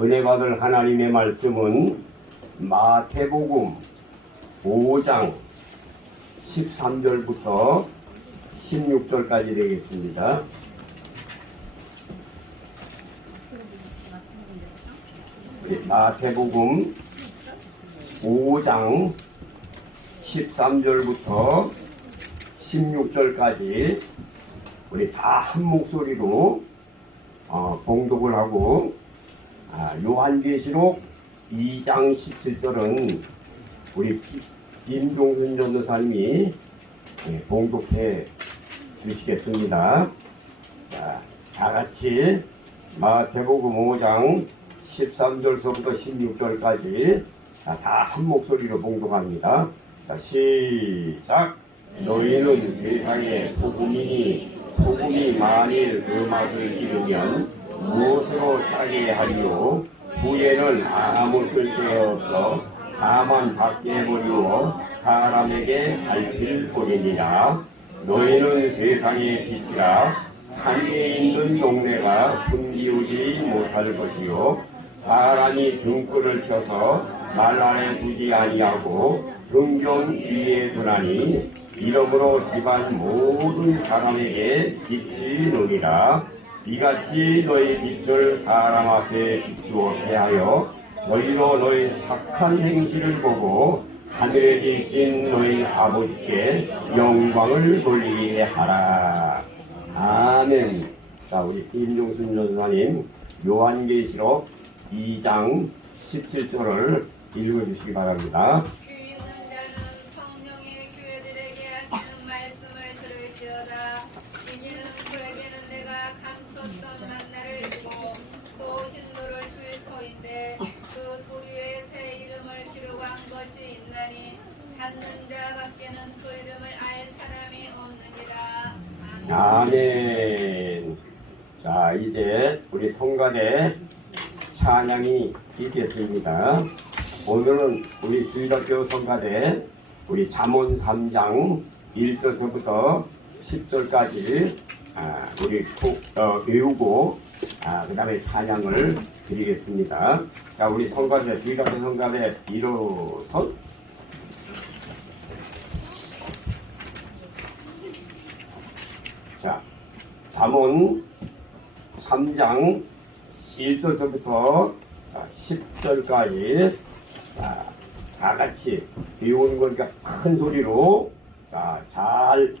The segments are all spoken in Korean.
은혜 받을 하나님의 말씀은 마태복음 5장 13절부터 16절까지 되겠습니다. 마태복음 5장 13절부터 16절까지 우리 다 한 목소리로 봉독을 하고, 요한계시록 2장 17절은 우리 김종순 전도사님이 봉독해 주시겠습니다. 다 같이 마태복음 5장 13절서부터 16절까지 다 한 목소리로 봉독합니다. 시작! 너희는 세상의 복음이 만일 그 맛을 잃으면 무엇으로 사게 하리요? 후에는 아무 쓸데없어 다만 밖에 버리워 사람에게 밝힐 뿐이니라. 너희는 세상의 빛이라. 산에 있는 동네가 숨기우지 못할 것이요, 사람이 등불을 켜서 날 아래 두지 아니하고 등경 위에 두나니 이러므로 집안 모든 사람에게 빛이 노니라. 이같이 너희 빛을 사람 앞에 비추게 하여 저희로 너희 착한 행실을 보고 하늘에 계신 너희 아버지께 영광을 돌리게 하라. 아멘. 자, 우리 김종순 전사님 요한계시록 2장 17절을 읽어주시기 바랍니다. 귀 있는 자는 성령의 교회들에게 하시는 말씀을 들을지어다. 이는 그에게는 내가 감췄던 만나를 주고 또 흰돌을 줄 터인데 그 돌 위에 새 이름을 기록한 것이 있나니 받는 자밖에는 그 이름을 알 사람이 없느니라. 아멘. 자, 이제 우리 성가대 찬양이 있겠습니다. 오늘은 우리 주일학교 성가대 우리 잠언 3장 1절부터 10절까지 우리 외우고 그 다음에 찬양을 드리겠습니다. 자, 우리 성가대, 주일학교 성가대 일어선. 자, 잠언 3장 1절부터 10절까지 다 같이 배우는 거니까 큰 소리로 잘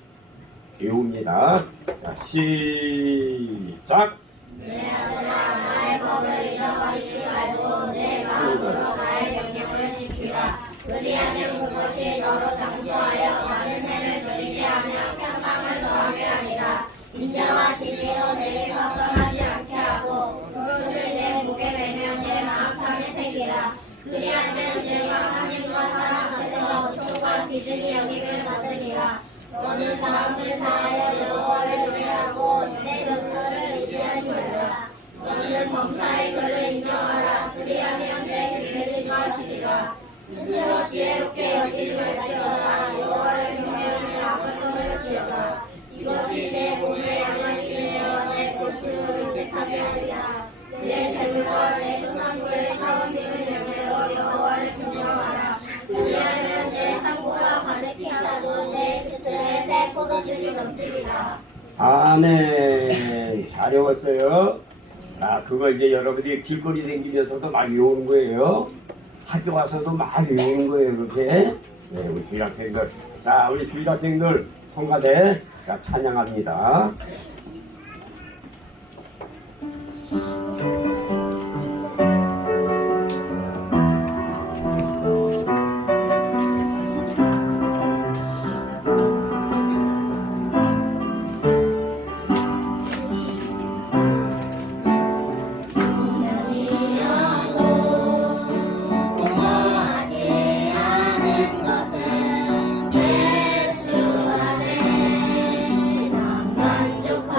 배웁니다. 자, 시작! 내 아들아, 나의 법을 잃어버리지 말고 내 마음으로 나의 명령을 지키라. 그리하면 그것이 너로 장수하여 많은 해를 누리게 하며 평강을 더하게 하리라. 인자와 진리로 내게 걱정하지 않게 하고 그것을 내 목에 매며 내 마음판에 새기라. 그리하면 내가 하나님과 사람 앞에서 호초과 기준이 여김을 받으리라. 너는 마음을 다하여 여호와를 노래하고 내 명철을 의지하지 말라. 너는 범사의 그를 인정하라. 그리하면 내 길을 지도하시리라. 스스로 지혜롭게 여기지 말지어다. 여호와를 경외하는 악을 끊을지어다. 이것이 내 몸의 양안이 되어 내 골수를 위태하게 하리라. 내 재물과 내 소산물을 처음 익은 명예로 여호와를 경영하라. 그리하면 내 창고가 가득히 차도 내 깃들에 새 포도주가 넘치리라. 아멘. 잘 외웠어요. 그걸 이제 여러분들이 길거리 다니면서도 많이 외우는 거예요. 학교 와서도 많이 외우는 거예요, 그렇게. 네, 우리 주일학생들. 자, 우리 주일학생들 성가대 찬양합니다. 만족하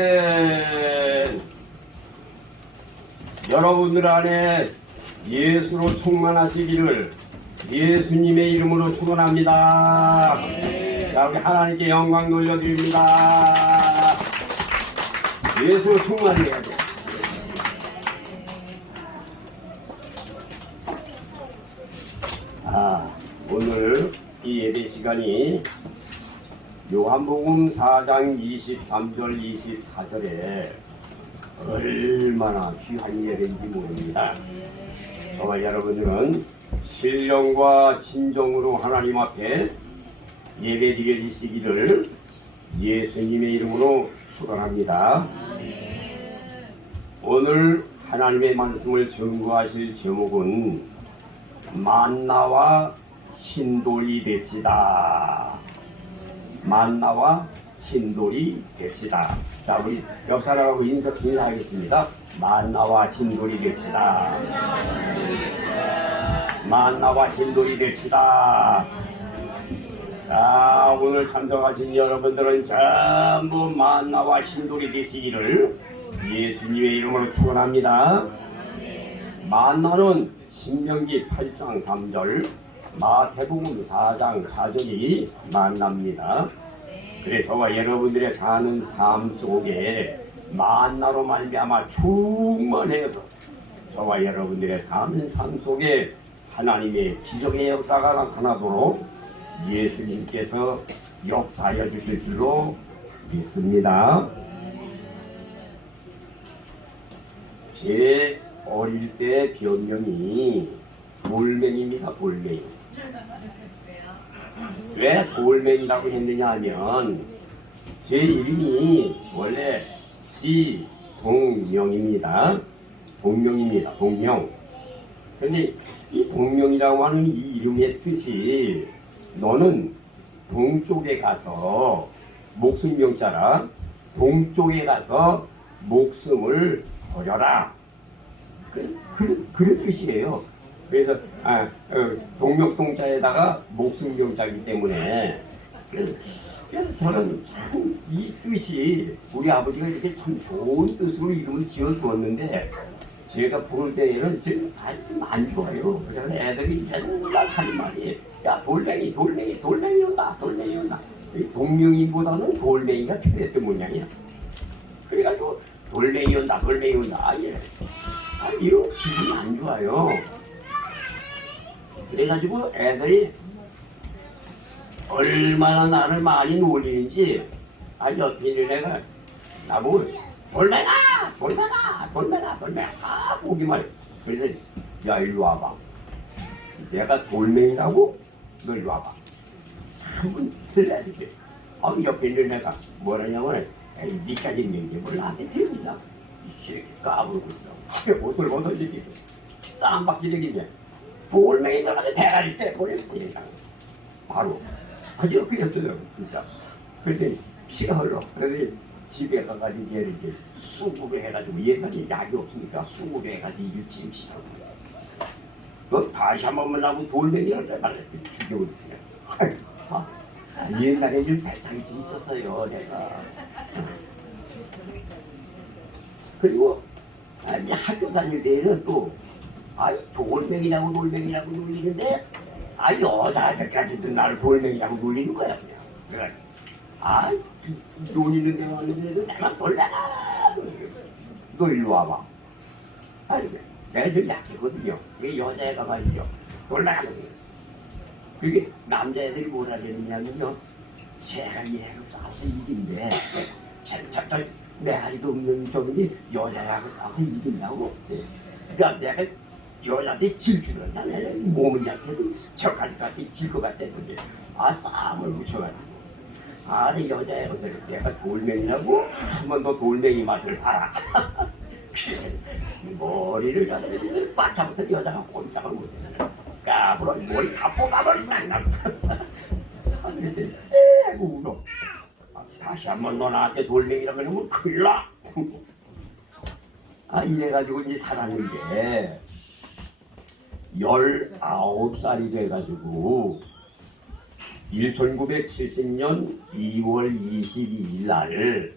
아멘. 여러분들 안에 예수로 충만하시기를 예수님의 이름으로 축원합니다. 자, 우리 하나님께 영광 돌려드립니다. 예수로 충만해야 돼. 오늘 이 예배 시간이 요한복음 4장 23절 24절에 얼마나 귀한 예배인지 모릅니다. 저와 여러분들은 신령과 진정으로 하나님 앞에 예배드려지시기를 예수님의 이름으로 축원합니다. 오늘 하나님의 말씀을 증거하실 제목은 만나와 흰돌이 됩시다. 만나와 흰돌이 됩시다. 자, 우리 옆 사람하고 인사하겠습니다. 만나와 흰돌이 됩시다. 만나와 흰돌이 됩시다. 자, 오늘 참석하신 여러분들은 전부 만나와 흰돌이 되시기를 예수님의 이름으로 축원합니다. 만나는 신명기 8장 3절, 마태복음 4장 4절이 만납니다. 그래서 저와 여러분들의 사는 삶 속에 만나로 말미암아 충만해서 저와 여러분들의 사는 삶 속에 하나님의 기적의 역사가 나타나도록 예수님께서 역사하여 주실 줄로 믿습니다. 제 어릴 때 별명이 돌멩이입니다. 돌멩이. 왜 돌멩이라고 했느냐 하면 제 이름이 원래 시동명입니다. 동명입니다. 동명. 그런데 이 동명이라고 하는 이 이름의 뜻이 너는 동쪽에 가서 목숨 명자라 동쪽에 가서 목숨을 버려라. 그런 뜻이에요. 그래서 동명동자에다가 목숨명자이기 때문에 그래서 저는 참 이 뜻이 우리 아버지가 이렇게 참 좋은 뜻으로 이름을 지어주었는데 제가 부를 때에는 지금 안 좋아요. 그래서 애들이 맨날 하는 말이 야 돌멩이 돌멩이 돌멩이 온다 돌멩이 온다. 동명이보다는 돌멩이가 필요했던 모양이야. 그래가지고 돌멩이 온다 돌멩이 온다. 이거 기분이 안 좋아요. 그래가지고 애들이 얼마나 나를 많이 놀리는지 옆에 있는 애가 나보고 돌멩아 돌멩아 돌멩아 돌멩아 보기만 해. 그래서 야 일로 와봐. 내가 돌멩이라고? 너 일로 와봐. 한번 들려야지. 옆에 있는 애가 뭐라냐면 니까지 있는 게 몰라. 나한테 들린다. 이렇게 까부르고 있어. 옷을 벗어지기도 쌈박지르기냐 돌멩이 들어가서 대가리 때 보냈지. 바로 아주 그랬어요 진짜. 그랬더니 피가 흘러. 그래서 집에 가가지고 얘를 이제 수급을 해가지고 얘까지 약이 없으니까 수급을 해가지고 이를 침시하고 너 다시 한 번만 하고 돌멩이를 말했더니 죽여버렸어요. 옛날에 좀 배짱이 좀 있었어요 내가. 그리고 이제 학교 다닐 때는 또 돌멩이라고 돌멩이라고 놀리는데 여자애들까지도 나를 돌멩이라고 놀리는 거야 그냥. 놀리는 데 왔는데도 내가 돌멩아 너 일로 와봐. 내가 좀 약했거든요. 이게 여자애가 말이죠. 돌멩아 그게 남자애들이 뭐라 그러냐면요 제가 얘하고 싸워서 이긴데 내 아이도 없는 저분이 여자하고 싸워서 이긴다고. 그러니까 내가 여자한테 질주를 나는 몸은 약해도 저까지 질 것 같다는데 싸움을 붙여가지고 여자애가 내가 돌멩이라고 한 번 더 돌멩이 맛을 봐라. 머리를 자르는데 바짝부터 여자가 꼼짝을 못하잖아. 까불어 머리 다 뽑아버린다. 그랬더니 울어. 다시 한번 너 나한테 돌멩이라고 하면 큰일 나. 이래가지고 이제 살았는데 19살이 돼가지고 1970년 2월 22일 날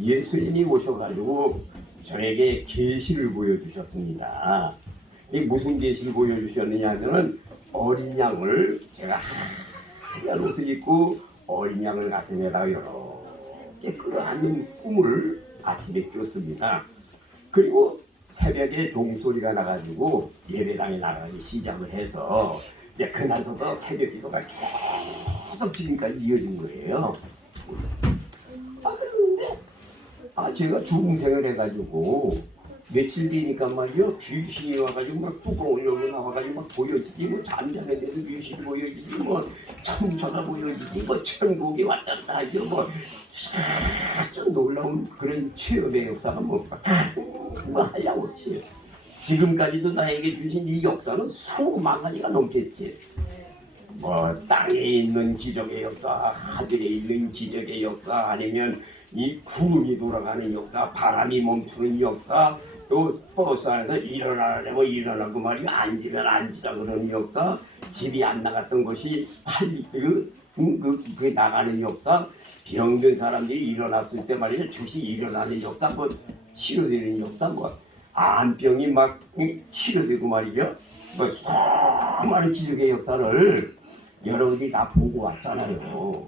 예수님이 오셔가지고 저에게 계시를 보여주셨습니다. 이 무슨 계시를 보여주셨느냐 하면은 어린 양을 제가 하얀 옷을 입고 어린 양을 가슴에다가 이렇게 끌어안는 꿈을 아침에 꿨습니다. 그리고 새벽에 종소리가 나가지고 예배당에 나가기 시작을 해서 이제 그날부터 새벽 기도가 계속 지금까지 이어진 거예요. 그런데 제가 중생을 해가지고 며칠 뒤니까 말이요 귀신이 와가지고 막 뚜껑을 열고 나와가지고 막 보여지지 뭐 잠자는데도 귀신이 보여지지 뭐 천처가 보여지지 뭐 천국이 왔다 갔다 하죠 뭐 아주 놀라운 그런 체험의 역사가 뭐 하려고 없지. 지금까지도 나에게 주신 이 역사는 수만 가지가 넘겠지. 뭐 땅에 있는 기적의 역사, 하늘에 있는 기적의 역사, 아니면 이 구름이 돌아가는 역사, 바람이 멈추는 역사, 또 버스 안에서 일어나려고 일어나고 말이야 앉으면 앉으라 그러는 역사, 집이 안 나갔던 것이 빨리 그 나가는 역사, 병든 사람들이 일어났을 때 말이야 즉시 일어나는 역사, 뭐 치료되는 역사, 뭐 암병이 막 치료되고 말이죠. 뭐 수많은 기적의 역사를 여러분들이 다 보고 왔잖아요.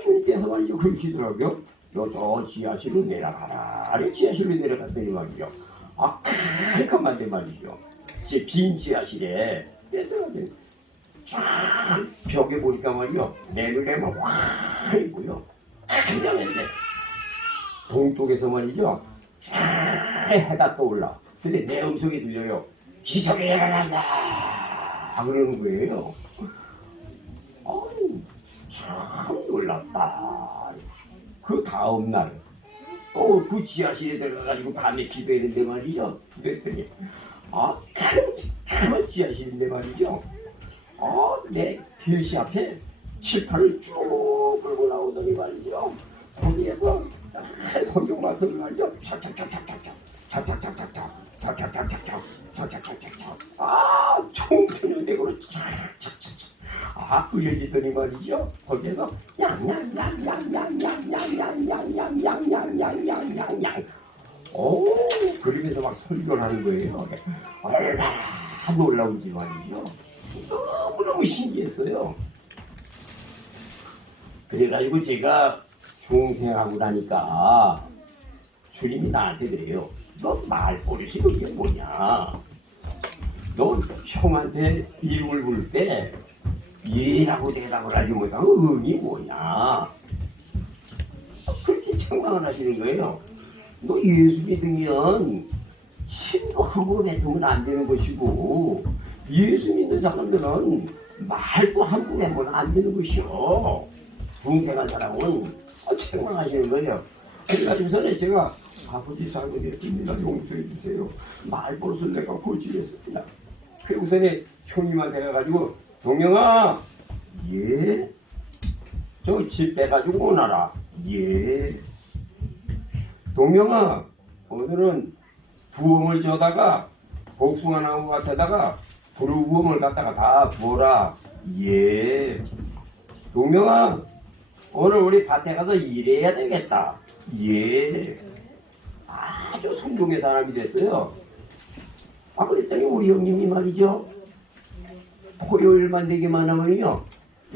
주님께서 말이죠 그러시더라고요. 저 지하실로 내려가라. 아래 지하실로 내려갔더니 말이죠. 깜깜한데 말이죠. 제 빈 지하실에 내려가더니 쫙 벽에 보니까 말이죠. 내눈에만 확 있고요. 한장인데 동쪽에서 말이죠. 쫙 해가 떠올라. 근데 내 음성이 들려요. 기적이 일어난다. 그러는 거예요. 참 놀랍다. 그 다음날 또 그 지하실에 들어가가지고 밤에 기도했는데 말이죠. 기도했더니 그 지하실인데 말이죠. 내 계시 앞에 칠판을 쭉 끌고 나오더니 말이죠. 거기에서 성경 말씀을 말이죠. 착착착착착착 총천연대고로 착착착착 끌려지더니 말이죠. 거기에서 양양양양양양양양양양양양양양 그러면서 막 설교를 하는 거예요. 얼마나 놀라운지 말이죠. 너무너무 신기했어요. 그래가지고 제가 중생하고 나니까 주님이 나한테 그래요. 너 말버릇이 그게 뭐냐? 너 형한테 이름을 부를 때 예라고 대답을 하지 못하면 의미 뭐냐? 그렇게 책망을 하시는 거예요. 너 예수 믿으면 침도 함부로 뱉으면 안 되는 것이고 예수 믿는 사람들은 말도 함부로 내면 안 되는 것이요. 중생한 사람은 책망하시는 거예요. 그래서 제가 아버지 잘못했습니다. 용서해 주세요. 말버릇을 내가 고치겠습니다. 그리고 우선에 형님한테 가가지고 동영아 예? 저 집 빼가지고 오너라. 예. 동영아 오늘은 부엉을 저다가 복숭아 나무 같에다가 부르부엉을 갖다가 다 부어라. 예. 동영아 오늘 우리 밭에 가서 일해야 되겠다. 예. 아주 순종의 사람이 됐어요. 그랬더니 우리 형님이 말이죠. 토요일만 되기만 하면요.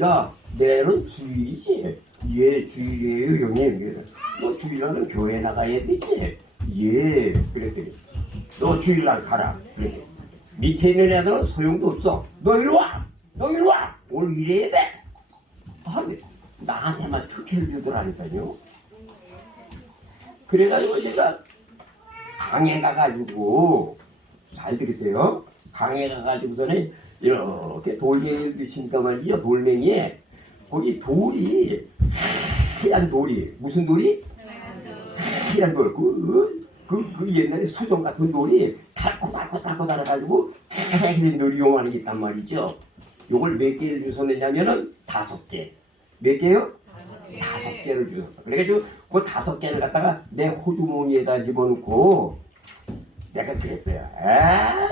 야, 내일은 주일이지? 예, 주일이에요, 형님. 너 주일날은 교회 나가야 되지? 예. 그랬더니 너 주일날 가라. 그랬더니 밑에 있는 애들은 소용도 없어. 너 이리 와! 너 이리 와! 오늘 일해야 돼! 나한테만 특혜를 주더라니까요. 그래가지고 제가 강에 가가지고 잘 들으세요. 강에 가가지고서는 이렇게 돌멩이를 비치니까 말이죠. 돌멩이에 거기 돌이 하얀 돌이 무슨 돌이? 하얀 돌. 그 옛날에 수정 같은 돌이 달고 달아가지고 하얀 돌이 용안에 있단 말이죠. 요걸 몇 개를 주셨느냐면은 5개. 몇 개요? 5개를 주셨어. 그래가지고 그 5개를 갖다가 내 호주머니에다 집어넣고 내가 그랬어요.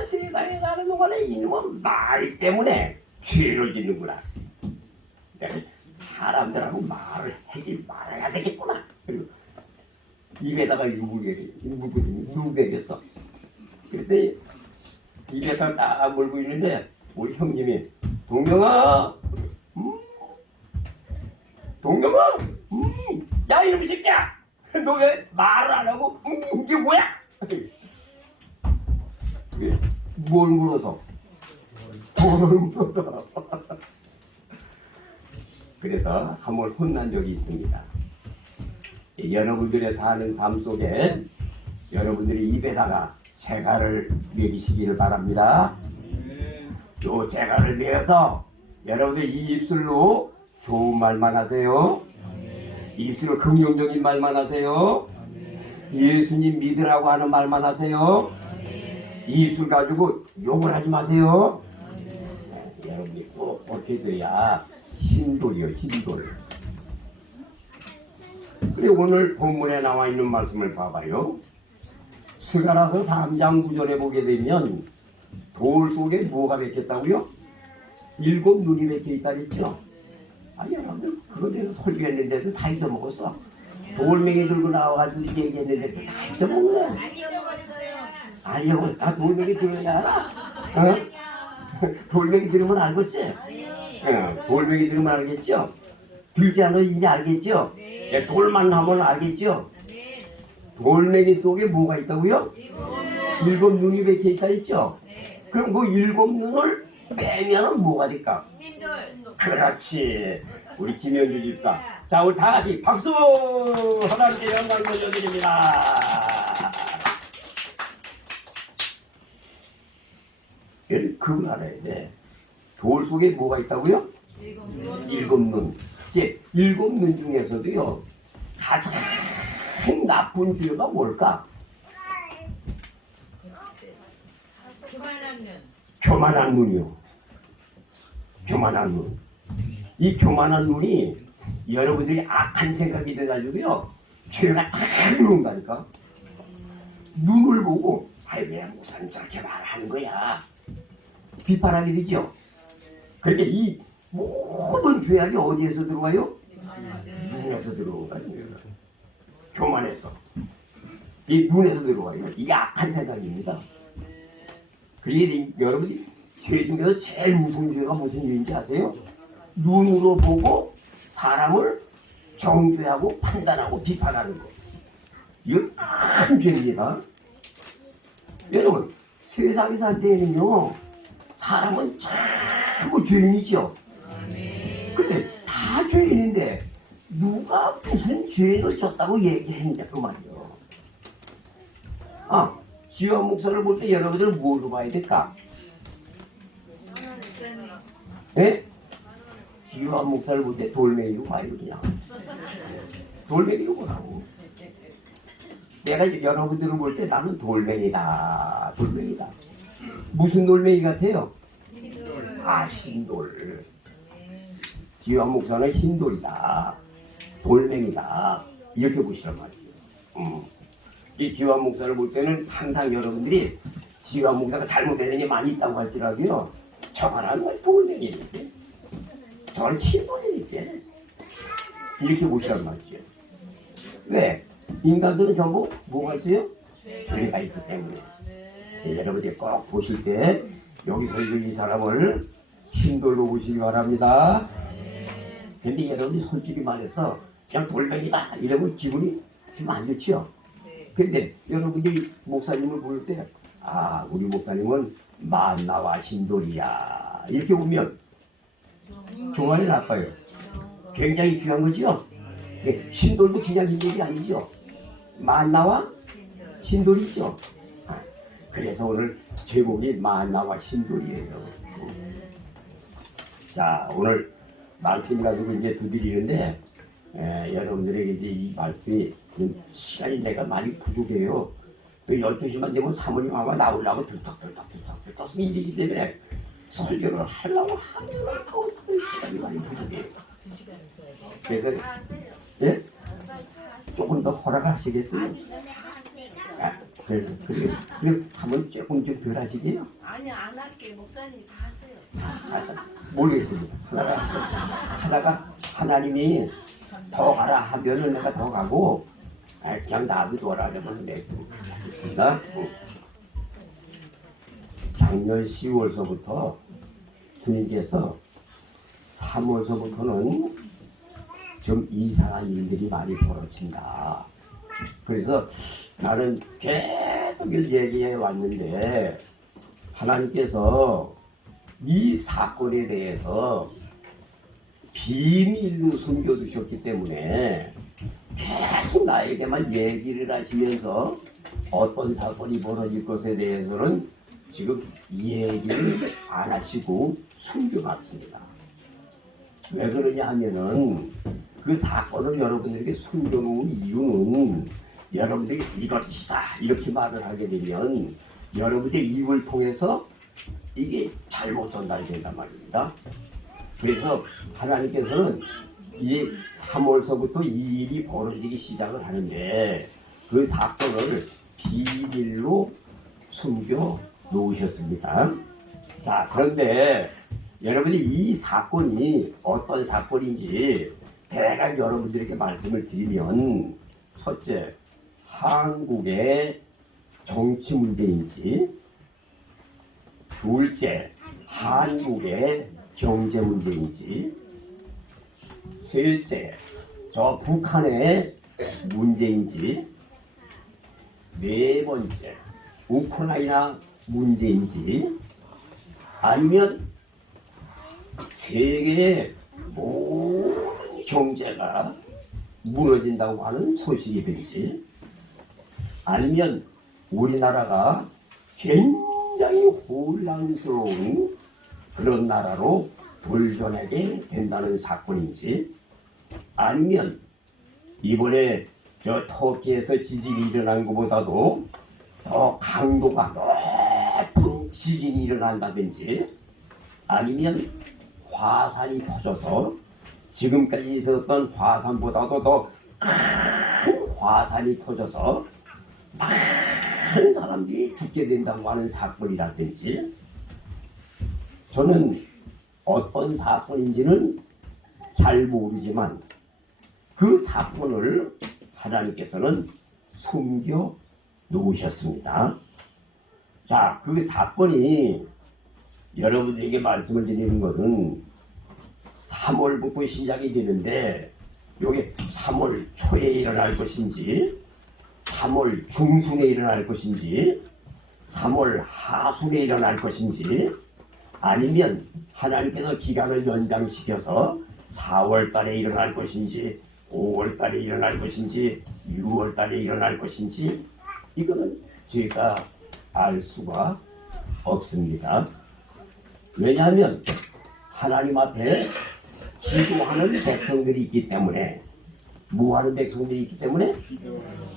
세상에 사는 동안에 이놈은 말 때문에 죄를 짓는구나. 내가 사람들하고 말을 하지 말아야 되겠구나. 그리고 입에다가 누구겠어. 그랬더니 입에다가 딱 물고 있는데 우리 형님이 동명아, 동명아, 야 이놈 새끼야, 너 왜 말을 안 하고 이게 뭐야? 이게 뭘 물어서? 뭘 물어서? 그래서 한번 혼난 적이 있습니다. 여러분들의 사는 삶 속에 여러분들이 입에다가 재갈을 먹이시기를 바랍니다. 요 재갈을 내어서 여러분들 이 입술로 좋은 말만 하세요. 입술로 긍정적인 말만 하세요. 예수님 믿으라고 하는 말만 하세요. 이 입술 가지고 욕을 하지 마세요. 여러분이 꼭 어떻게 돼야 힘돌이요, 힘돌. 그리고 오늘 본문에 나와 있는 말씀을 봐봐요. 스가랴서 3장 9절에 보게 되면 돌 속에 뭐가 박혔다고요? 7 눈이 박혀 있다 그랬죠? 아니 여러분들 그거 내가 설교했는데도 다 잊어먹었어. 돌멩이 들고 나와가지고 얘기했는데도 다 잊어먹은 거야. 알려고 다 돌멩이 들어야 알아? 어? 돌멩이 들으면 알겠지? 돌멩이 들으면 알겠죠? 들지 않아도 이제 알겠죠? 돌만 하면 알겠죠? 돌멩이 속에 뭐가 있다고요? 7 눈이 박혀 있다 했죠? 그럼 그 7 눈을 빼면 뭐가 될까? 그렇지. 우리 김현주 집사. 자, 우리 다 같이 박수! 하나님께 영광 돌려드립니다. 그걸 알아야 돼. 돌 속에 뭐가 있다고요? 7 눈. 이제 7 눈 중에서도요, 가장 나쁜 죄가 뭘까? 교만한 눈이요. 교만한 눈. 이 교만한 눈이 여러분들이 악한 생각이 돼가지고요, 죄가 다 들어온다니까. 눈을 보고 아이 왜 목사님 저렇게 말하는 거야 비판하게 되죠. 그런데 이 모든 죄악이 어디에서 들어와요? 눈에서 들어온 거예요. 교만해서 이 눈에서 들어와요. 이게 악한 생각입니다. 그러니까 여러분이 죄 중에서 제일 무서운 죄가 무슨 죄인지 아세요? 눈으로 보고 사람을 정죄하고 판단하고 비판하는 거. 이건 큰 죄입니다. 여러분 세상에 살 때는요 사람은 전부 죄인이죠. 근데 다 죄인인데 누가 무슨 죄를 졌다고 얘기했냐 그 말이에요. 아, 지원 목사를 볼 때 여러분들은 뭘로 봐야 될까? 네? 지원 목사를 볼 때 돌멩이로 봐요 그냥. 돌멩이로 보라고. 내가 여러분들을 볼 때 나는 돌멩이다. 돌멩이다. 무슨 돌멩이 같아요? 아, 흰돌. 지원 목사는 흰돌이다. 돌멩이다. 이렇게 보시란 말이에요. 이 지원 목사를 볼 때는 항상 여러분들이 지원 목사가 잘못되는 게 많이 있다고 할지라도요. 저건 한 돌멩이인데. 저건 흰돌인데. 이렇게 보시란 말이죠. 왜? 인간들은 전부 뭐가 있어요? 죄가 있기 때문에. 여러분이 꼭 보실 때 여기서 이 사람을 흰돌로 보시기 바랍니다. 근데 여러분이 솔직히 말해서 그냥 돌멩이다 이러면 기분이 좀 안 좋죠. 근데 여러분들이 목사님을 볼 때 아 우리 목사님은 만나와 흰돌이야 이렇게 보면 좋아요 나빠요? 굉장히 귀한 거죠. 흰돌도 그냥 흰돌이 아니죠. 만나와 흰돌이죠. 그래서 오늘 제목이 만나와 흰돌이에요. 자 오늘 말씀 가지고 이제 두드리는데 여러분들에게 이제 이 말씀이 시간이 내가 많이 부족해요. 또 12시만 되면 사모님 아마 나오려고 들떡들떡 일이기 때문에 설교를 하려고 하면 시간이 많이 부족해요. 그래서 예? 조금 더 허락하시겠어요? 그래서 한번 조금 좀 덜 하시게요? 아니요 안 할게. 목사님이 다 하세요. 모르겠습니다. 하다가 하나님이 더 가라 하면은 내가 더 가고 그냥 놔둬라 그러면 되겠습니다. 작년 10월서부터 주님께서 3월서부터는 좀 이상한 일들이 많이 벌어진다. 그래서 나는 계속 얘기해 왔는데 하나님께서 이 사건에 대해서 비밀로 숨겨두셨기 때문에 계속 나에게만 얘기를 하시면서 어떤 사건이 벌어질 것에 대해서는 지금 얘기를 안 하시고 숨겨놨습니다. 왜 그러냐 하면은 그 사건을 여러분들에게 숨겨놓은 이유는 여러분들이 이것이다 이렇게 말을 하게 되면 여러분들의 입을 통해서 이게 잘못 전달된단 말입니다. 그래서 하나님께서는 이 3월서부터 이 일이 벌어지기 시작을 하는데 그 사건을 비밀로 숨겨 놓으셨습니다. 자, 그런데 여러분이 이 사건이 어떤 사건인지 대략 여러분들에게 말씀을 드리면 첫째, 한국의 정치 문제인지 둘째, 한국의 경제 문제인지 셋째, 저 북한의 문제인지 네 번째, 우크라이나 문제인지 아니면 세계의 모든 경제가 무너진다고 하는 소식이든지 아니면 우리나라가 굉장히 혼란스러운 그런 나라로 돌변하게 된다는 사건인지 아니면 이번에 저 터키에서 지진이 일어난 것보다도 더 강도가 높은 지진이 일어난다든지 아니면 화산이 터져서 지금까지 있었던 화산보다도 더 큰 화산이 터져서 많은 사람들이 죽게 된다고 하는 사건이라든지 저는 어떤 사건인지는 잘 모르지만 그 사건을 하나님께서는 숨겨 놓으셨습니다. 자, 그 사건이 여러분들에게 말씀을 드리는 것은 3월부터 시작이 되는데 이게 3월 초에 일어날 것인지 3월 중순에 일어날 것인지 3월 하순에 일어날 것인지 아니면 하나님께서 기간을 연장시켜서 4월 달에 일어날 것인지 5월 달에 일어날 것인지 6월 달에 일어날 것인지 이거는 제가 알 수가 없습니다. 왜냐하면 하나님 앞에 기도하는 백성들이 있기 때문에 뭐하는 백성들이 있기 때문에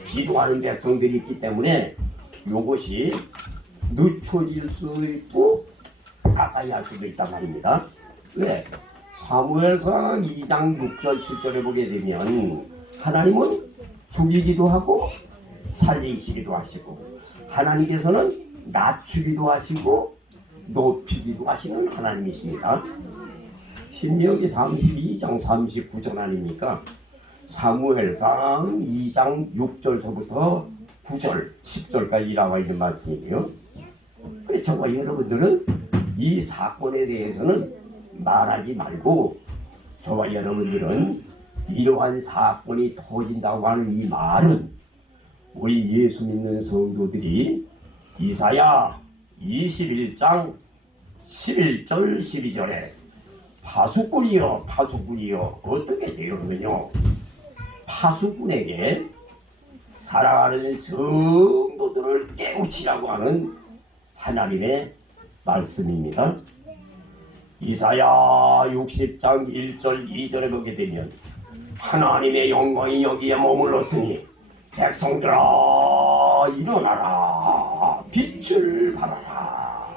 기도하는 백성들이 있기 때문에 이것이 늦춰질 수도 있고 가까이 할 수도 있단 말입니다. 왜? 사무엘상 2장 6절 7절에 보게 되면 하나님은 죽이기도 하고 살리시기도 하시고 하나님께서는 낮추기도 하시고 높이기도 하시는 하나님이십니다. 신명기 32장 39절 아닙니까? 사무엘상 2장 6절서부터 9절 10절까지 나와 있는 말씀이고요. 그래서 저와 여러분들은 이 사건에 대해서는 말하지 말고 저와 여러분들은 이러한 사건이 터진다고 하는 이 말은 우리 예수 믿는 성도들이 이사야 21장 11절 12절에 파수꾼이여 파수꾼이여 어떻게 되었느냐 파수꾼에게 사랑하는 성도들을 깨우치라고 하는 하나님의 말씀입니다. 이사야 60장 1절 2절에 보게 되면 하나님의 영광이 여기에 머물렀으니 백성들아 일어나라 빛을 발하라.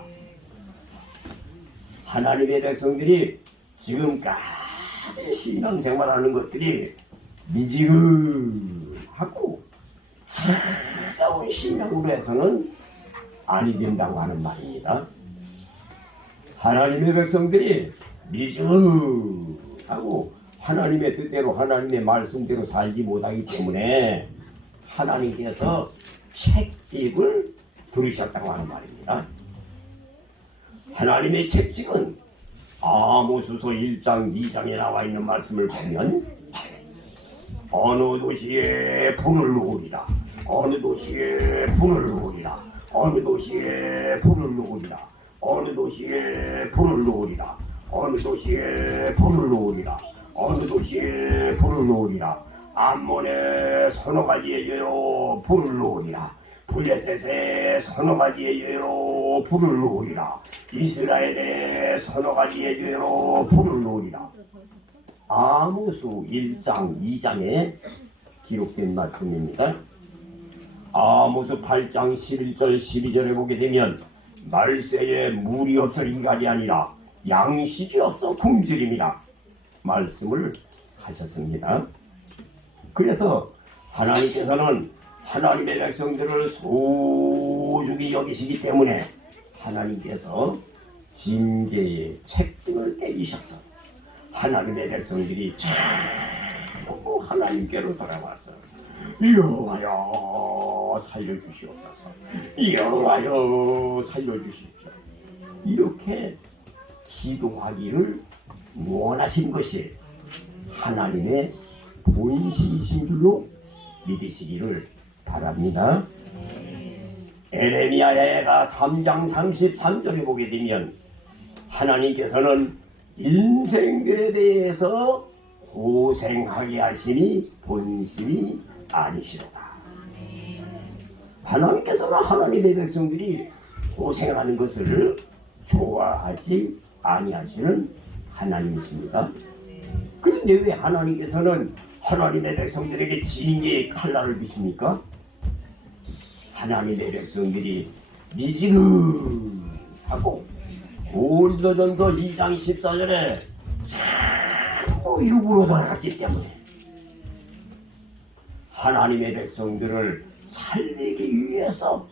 하나님의 백성들이 지금까지 신앙생활하는 것들이 미지근하고 차가운 신앙으로 해서는 아니 된다고 하는 말입니다. 하나님의 백성들이 미지근하고 하나님의 뜻대로 하나님의 말씀대로 살지 못하기 때문에 하나님께서 책찍을 들으셨다고 하는 말입니다. 하나님의 책찍은 아모스서 1장 2장에 나와 있는 말씀을 보면 어느 도시에 불을 놓으리라, 어느 도시에 불을 놓으리라, 어느 도시에 불을 놓으리라, 어느 도시에 불을 놓으리라, 어느 도시에 불을 놓으리라, 어느 도시에 불을 놓으리라. 암몬의 서너 가지의 죄로 불을 놓으리라. 블레셋의 서너 가지의 죄로 불을 놓으리라. 이스라엘의 서너 가지의 죄로 불을 놓으리라. 아모스 1장 2장에 기록된 말씀입니다. 아모스 8장 11절 12절에 보게 되면 말세에 물이 없어 인간이 아니라 양식이 없어 굶주림이라 말씀을 하셨습니다. 그래서 하나님께서는 하나님의 백성들을 소중히 여기시기 때문에 하나님께서 징계의 책임을 떼기셔서 하나님의 백성들이 자꾸 하나님께로 돌아와서 여호와여 살려주시옵소서, 여호와여 살려주십시오, 이렇게 기도하기를 원하신 것이 하나님의 본심이신 줄로 믿으시기를 바랍니다. 에레미야가 3장 33절에 보게 되면 하나님께서는 인생들에 대해서 고생하게 하시니 본심이 아니시로다. 하나님께서는 하나님의 백성들이 고생하는 것을 좋아하지 아니하시는 하나님이십니다. 그런데 왜 하나님께서는 하나님의 백성들에게 징계의 칼날을 비십니까? 하나님의 백성들이 미지근하고 고린도전서 2장 14절에 자꾸 육으로 돌아갔기 때문에 하나님의 백성들을 살리기 위해서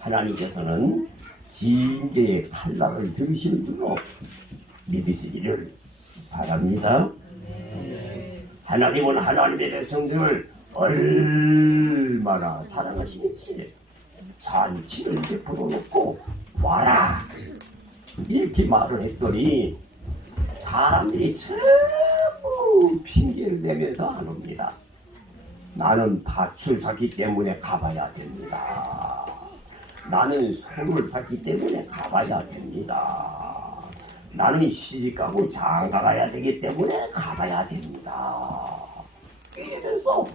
하나님께서는 징계의 칼날을 들으시는 줄로 믿으시기를 바랍니다. 하나님은 하나님의 백성들을 얼마나 사랑하시는지 잔치를 베풀어 놓고 와라 이렇게 말을 했더니 사람들이 전부 핑계를 대면서 안 옵니다. 나는 밭을 샀기 때문에 가봐야 됩니다. 나는 소를 샀기 때문에 가봐야 됩니다. 나는 시집가고 장가가야 되기 때문에 가봐야 됩니다. 이래서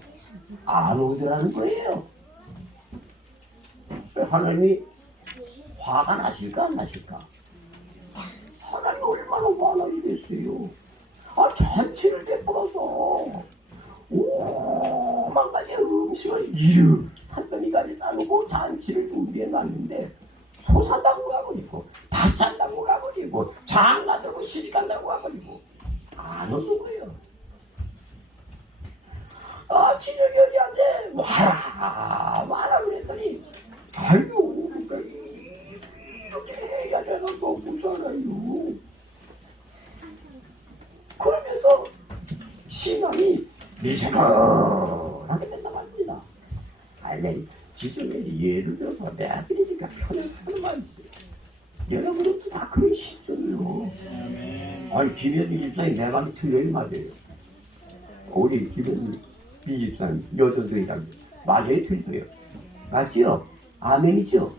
안 오더라는 거예요. 하나님이 화가 나실까 안 나실까? 하나님이 얼마나 화가 됐어요. 잔치를 베풀어서 5만 가지 음식을 이렇게 산더미까지 싸놓고 잔치를 준비해 놨는데 소 산다고 가버리고 밭 산다고 가버리고 장가 들고 시집 간다고 가버리고 안 오는 거예요. 진혁이한테 와라 그랬더니 아유 이렇게 해야 되나 너무 살아요. 그러면서 신앙이 미세하게 된다고 합니다. 아니 지금에 예를 들어서 내 아들이니까 편에 사는 말이지. 여러분들도 다 그런 시점이요. 아니 김현희 집사님 내 말이 틀려요 맞아요. 우리 김현희 집사님 여자들이랑 맞아요 틀려요. 맞지요? 아멘이죠?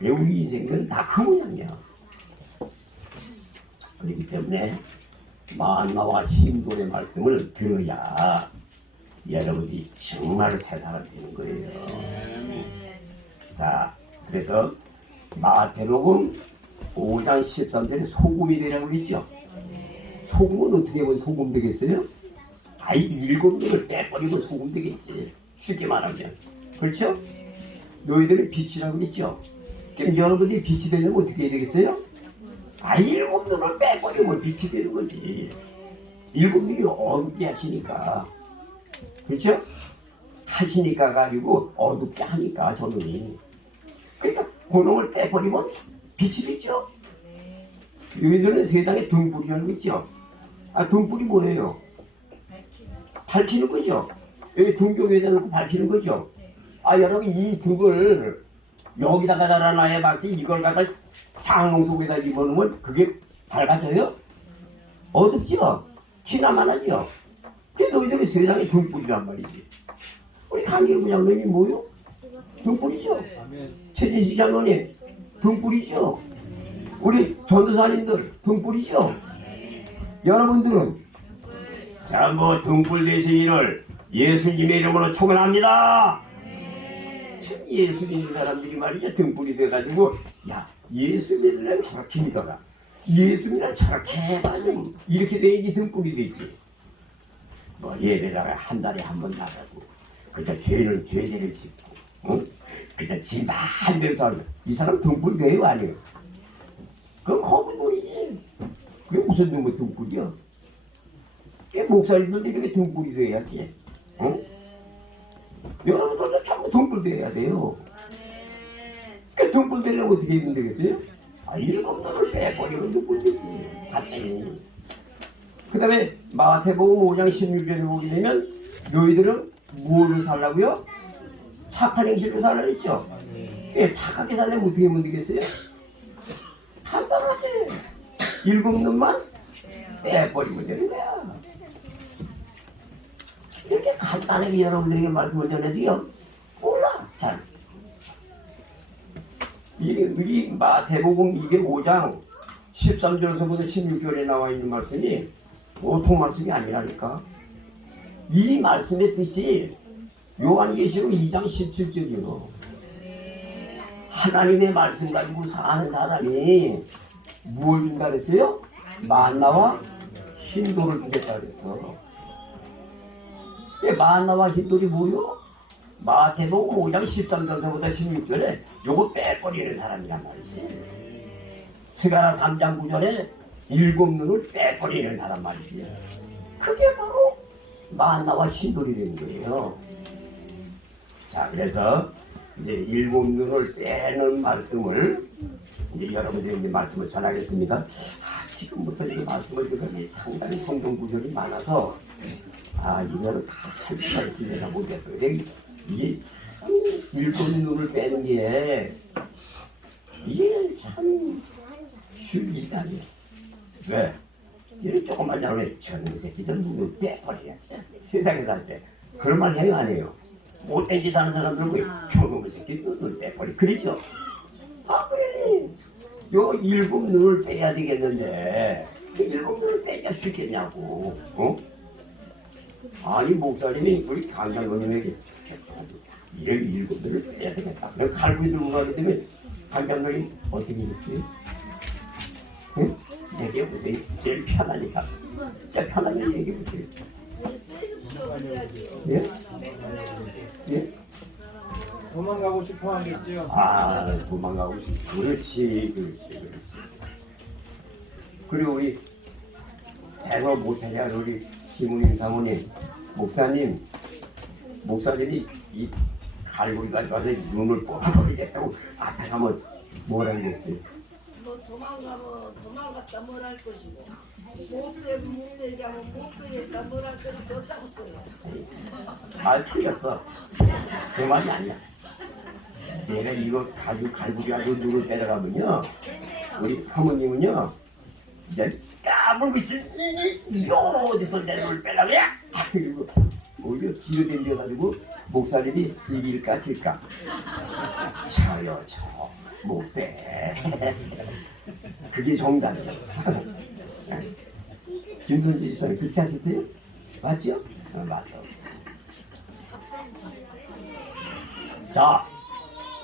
우리 인생은 다 그 모양이야. 그렇기 때문에 만나와 신도의 말씀을 들어야 여러분이 정말 새 사람이 되는 거예요. 자, 그래서 마태복음 5장 13절에 소금이 되라고 그랬죠. 소금은 어떻게 하면 소금 되겠어요? 아이 7명을 빼버리고 소금 되겠지. 쉽게 말하면. 그렇죠? 너희들은 빛이라고 그랬죠. 그럼 여러분들이 빛이 되려면 어떻게 해야 되겠어요? 7명을 빼버리면 빛이 되는 거지. 7명이 어둡게 하시니까. 그렇죠? 하시니까 가지고 어둡게 하니까 저놈이. 그러니까 그놈을 빼버리면 빛이 되죠. 너희들은 세상에 등불이라는 거 있죠. 등불이 뭐예요? 밝히는 거죠. 여기 등교에다 놓고 밝히는 거죠. 아, 여러분 이 등을 여기다가 달아놔야 맞지 이걸 갖다 장롱 속에다 집어넣으면 그게 밝아져요? 어둡죠? 티나만 하죠? 그게 너희들이 세상에 등불이란 말이지. 우리 강길부 장로님이 뭐요? 등불이죠? 최진식 장로님 등불이죠? 우리 전도사님들 등불이죠? 여러분들은 자, 뭐 등불 되시기를 예수님의 이름으로 축원합니다. 참 예수 믿는 사람들이 말이죠 등불이 돼가지고 야 예수 믿으려면 저렇게 믿어라. 예수 믿으려면 저렇게 해가지고 이렇게 돼야지 등불이 되지. 뭐 예배다가 한 달에 한 번 나가고 그저 죄를 죄를 짓고 그저 지 마음대로 살고 이 사람 등불 돼요 아니에요? 그건 허구놀이지. 그게 무슨 놈의 등불이야? 목사님들도 이렇게 등불이 돼야지. 여러분들도 전부 등불 돼야 돼요. 그 등불 되려면 어떻게 해야 되겠어요? 아, 일곱 눈을 빼버리면 등불 되지. 같이. 그 다음에 마태복음 5장 16절에 보게 되면 너희들은 무엇을 살라고요? 착한 행실로 살라 그랬죠? 착하게 살려면 어떻게 하면 되겠어요? 간단하지. 일곱 눈만 빼버리면 되는 거야. 이렇게 간단하게 여러분들에게 말씀을 전해드려 몰라 잘. 이 마태복음 이게 5장 13절에서부터 16절에 나와 있는 말씀이 보통 말씀이 아니라니까. 이 말씀의 뜻이 요한계시록 2장 17절이요. 하나님의 말씀 가지고 사는 사람이 무엇을 준다 그랬어요? 만나와 흰돌을 주겠다 그랬어. 만나와 흰돌이 뭐요? 마태복음 5장 13절부터 16절에 요거 빼버리는 사람이란 말이지. 스가랴 3장 9절에 일곱 눈을 빼버리는 사람 말이지. 그게 바로 만나와 흰돌이 되는 거예요. 자, 그래서 이제 일곱 눈을 빼는 말씀을 이제 여러분들에게 말씀을 전하겠습니다. 지금부터 이 말씀을 들으니 상당히 성경 구절이 많아서 이거를 다 살펴볼 내가 못했어요. 이게 일곱 눈을 빼는 게 이게 참 쉬운 일이 아니에요. 왜? 이런 조금만 잘하면 저놈의 새끼들 눈을 빼버려야 돼. 세상에 살 때 그런 말 해요 안 해요? 못된 짓 하는 사람들은 왜 저놈의 새끼 눈을 빼버려. 그러죠? 그래. 요 일곱 눈을 빼야 되겠는데 그 일곱 눈을 빼야 쉽겠냐고. 아니 목사님이 우리 강장로님에게 이런 일곱 눈을 빼야 되겠다. 그래서 칼부리 들고 가기 때문에 강장로님 어떻게 했어요? 응? 얘기해보세요. 제일 편하니까. 진짜 편하게 얘기해보세요. 예? 예? 도망가고 싶어 하겠죠? 도망가고 싶어. 그렇지. 그리고 우리 대거 못하냐 우리 시무님 사모님 목사님이 이 갈고리 가져와서 눈을 뽑아버리겠다고 앞에 가면 뭐라는 거지? 뭐 도망갔다 뭘 할 것이고 못 빼자면 못 빼겠다 뭘 할 것이고 어쩌고 써요. 틀렸어. 그 말이 아니야. 내가 이거 가지고 갈고리 가지고 눈을 빼려가면요 우리 사모님은요 이제 까불고 있으니 이거 어디서 내 눈을 빼려고 해? 그리고 오히려 뒤로 댕겨가지고 목사님이 이길까 질까 저요 못 빼. 그게 정답이죠. 김선지 시장이 그렇게 하셨어요? 맞죠? 맞죠. 자,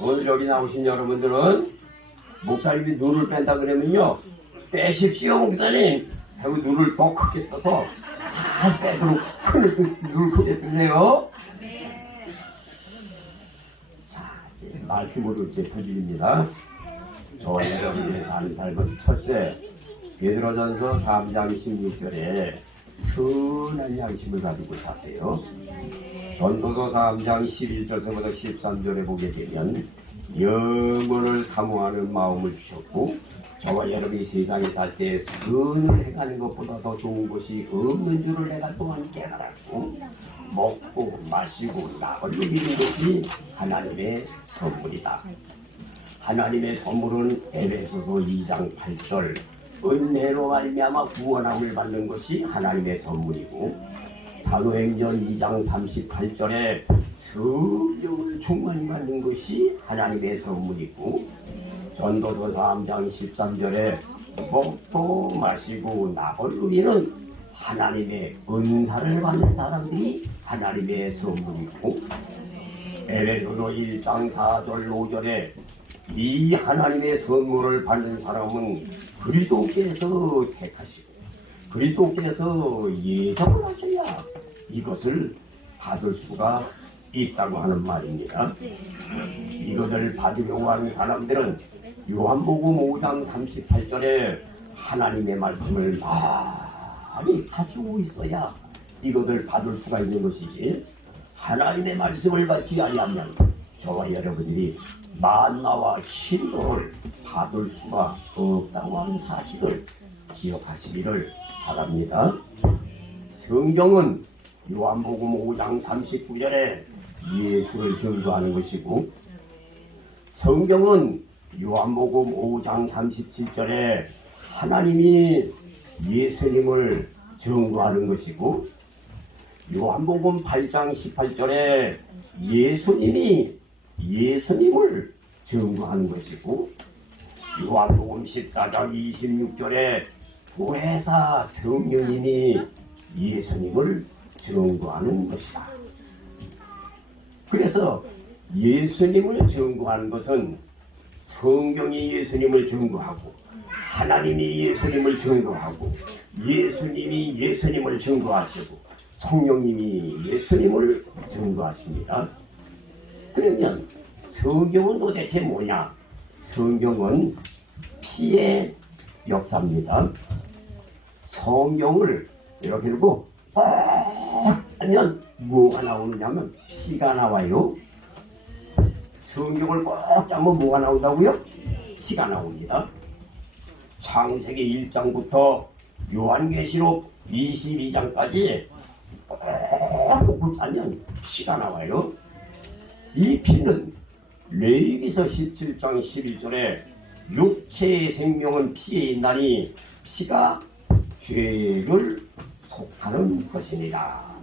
오늘 여기 나오신 여러분들은 목사님이 눈을 뺀다 그러면요 빼십시오 목사님 하고 눈을 더 크게 떠서 잘 빼도록 눈을 크게 뜨세요. 자, 이제 말씀으로 이제 드립니다. 저와 여러분들의 사는 삶은 첫째 베드로전서 3장 16절에 선한 양심을 가지고 사세요. 전도서 3장 11절부터 13절에 보게 되면 영원을 사모하는 마음을 주셨고 저와 여러분이 세상에 살 때 선을 행하는 것보다 더 좋은 것이 없는 줄을 내가 또한 깨달았고 먹고 마시고 낙을 누리는 것이 하나님의 선물이다. 하나님의 선물은 에베소서 2장 8절 은혜로 말미암아 구원함을 받는 것이 하나님의 선물이고 사도행전 2장 38절에 성령을 충만히 받는 것이 하나님의 선물이고 전도서 3장 13절에 먹고 마시고 낙을 누리는 하나님의 은사를 받는 사람들이 하나님의 선물이고 에베소서 1장 4절 5절에 이 하나님의 선물을 받는 사람은 그리스도께서 택하시고 그리스도께서 예정을 하셔야 이것을 받을 수가 있다고 하는 말입니다. 이것을 받으려고 하는 사람들은 요한복음 5장 38절에 하나님의 말씀을 많이 가지고 있어야 이것을 받을 수가 있는 것이지 하나님의 말씀을 받지 아니하면 저와 여러분들이 만나와 신도를 받을 수가 없다고 하는 사실을 기억하시기를 바랍니다. 성경은 요한복음 5장 39절에 예수를 증거하는 것이고 성경은 요한복음 5장 37절에 하나님이 예수님을 증거하는 것이고 요한복음 8장 18절에 예수님이 예수님을 증거하는 것이고 요한복음 14장 26절에 보혜사 성령님이 예수님을 증거하는 것이다. 그래서 예수님을 증거하는 것은 성경이 예수님을 증거하고 하나님이 예수님을 증거하고 예수님이 예수님을 증거하시고 성령님이 예수님을 증거하십니다. 그러면 성경은 도대체 뭐냐? 성경은 피의 역사입니다. 성경을 이렇게 놓고 하면 뭐가 나오느냐면 피가 나와요. 성경을 꼭 잡으면 뭐가 나온다고요? 피가 나옵니다. 창세기 1장부터 요한계시록 22장까지 꼭 잡으면 피가 나와요. 이 피는 레위기서 17장 11절에 육체의 생명은 피에 있나니 피가 죄를 속하는 것이니라.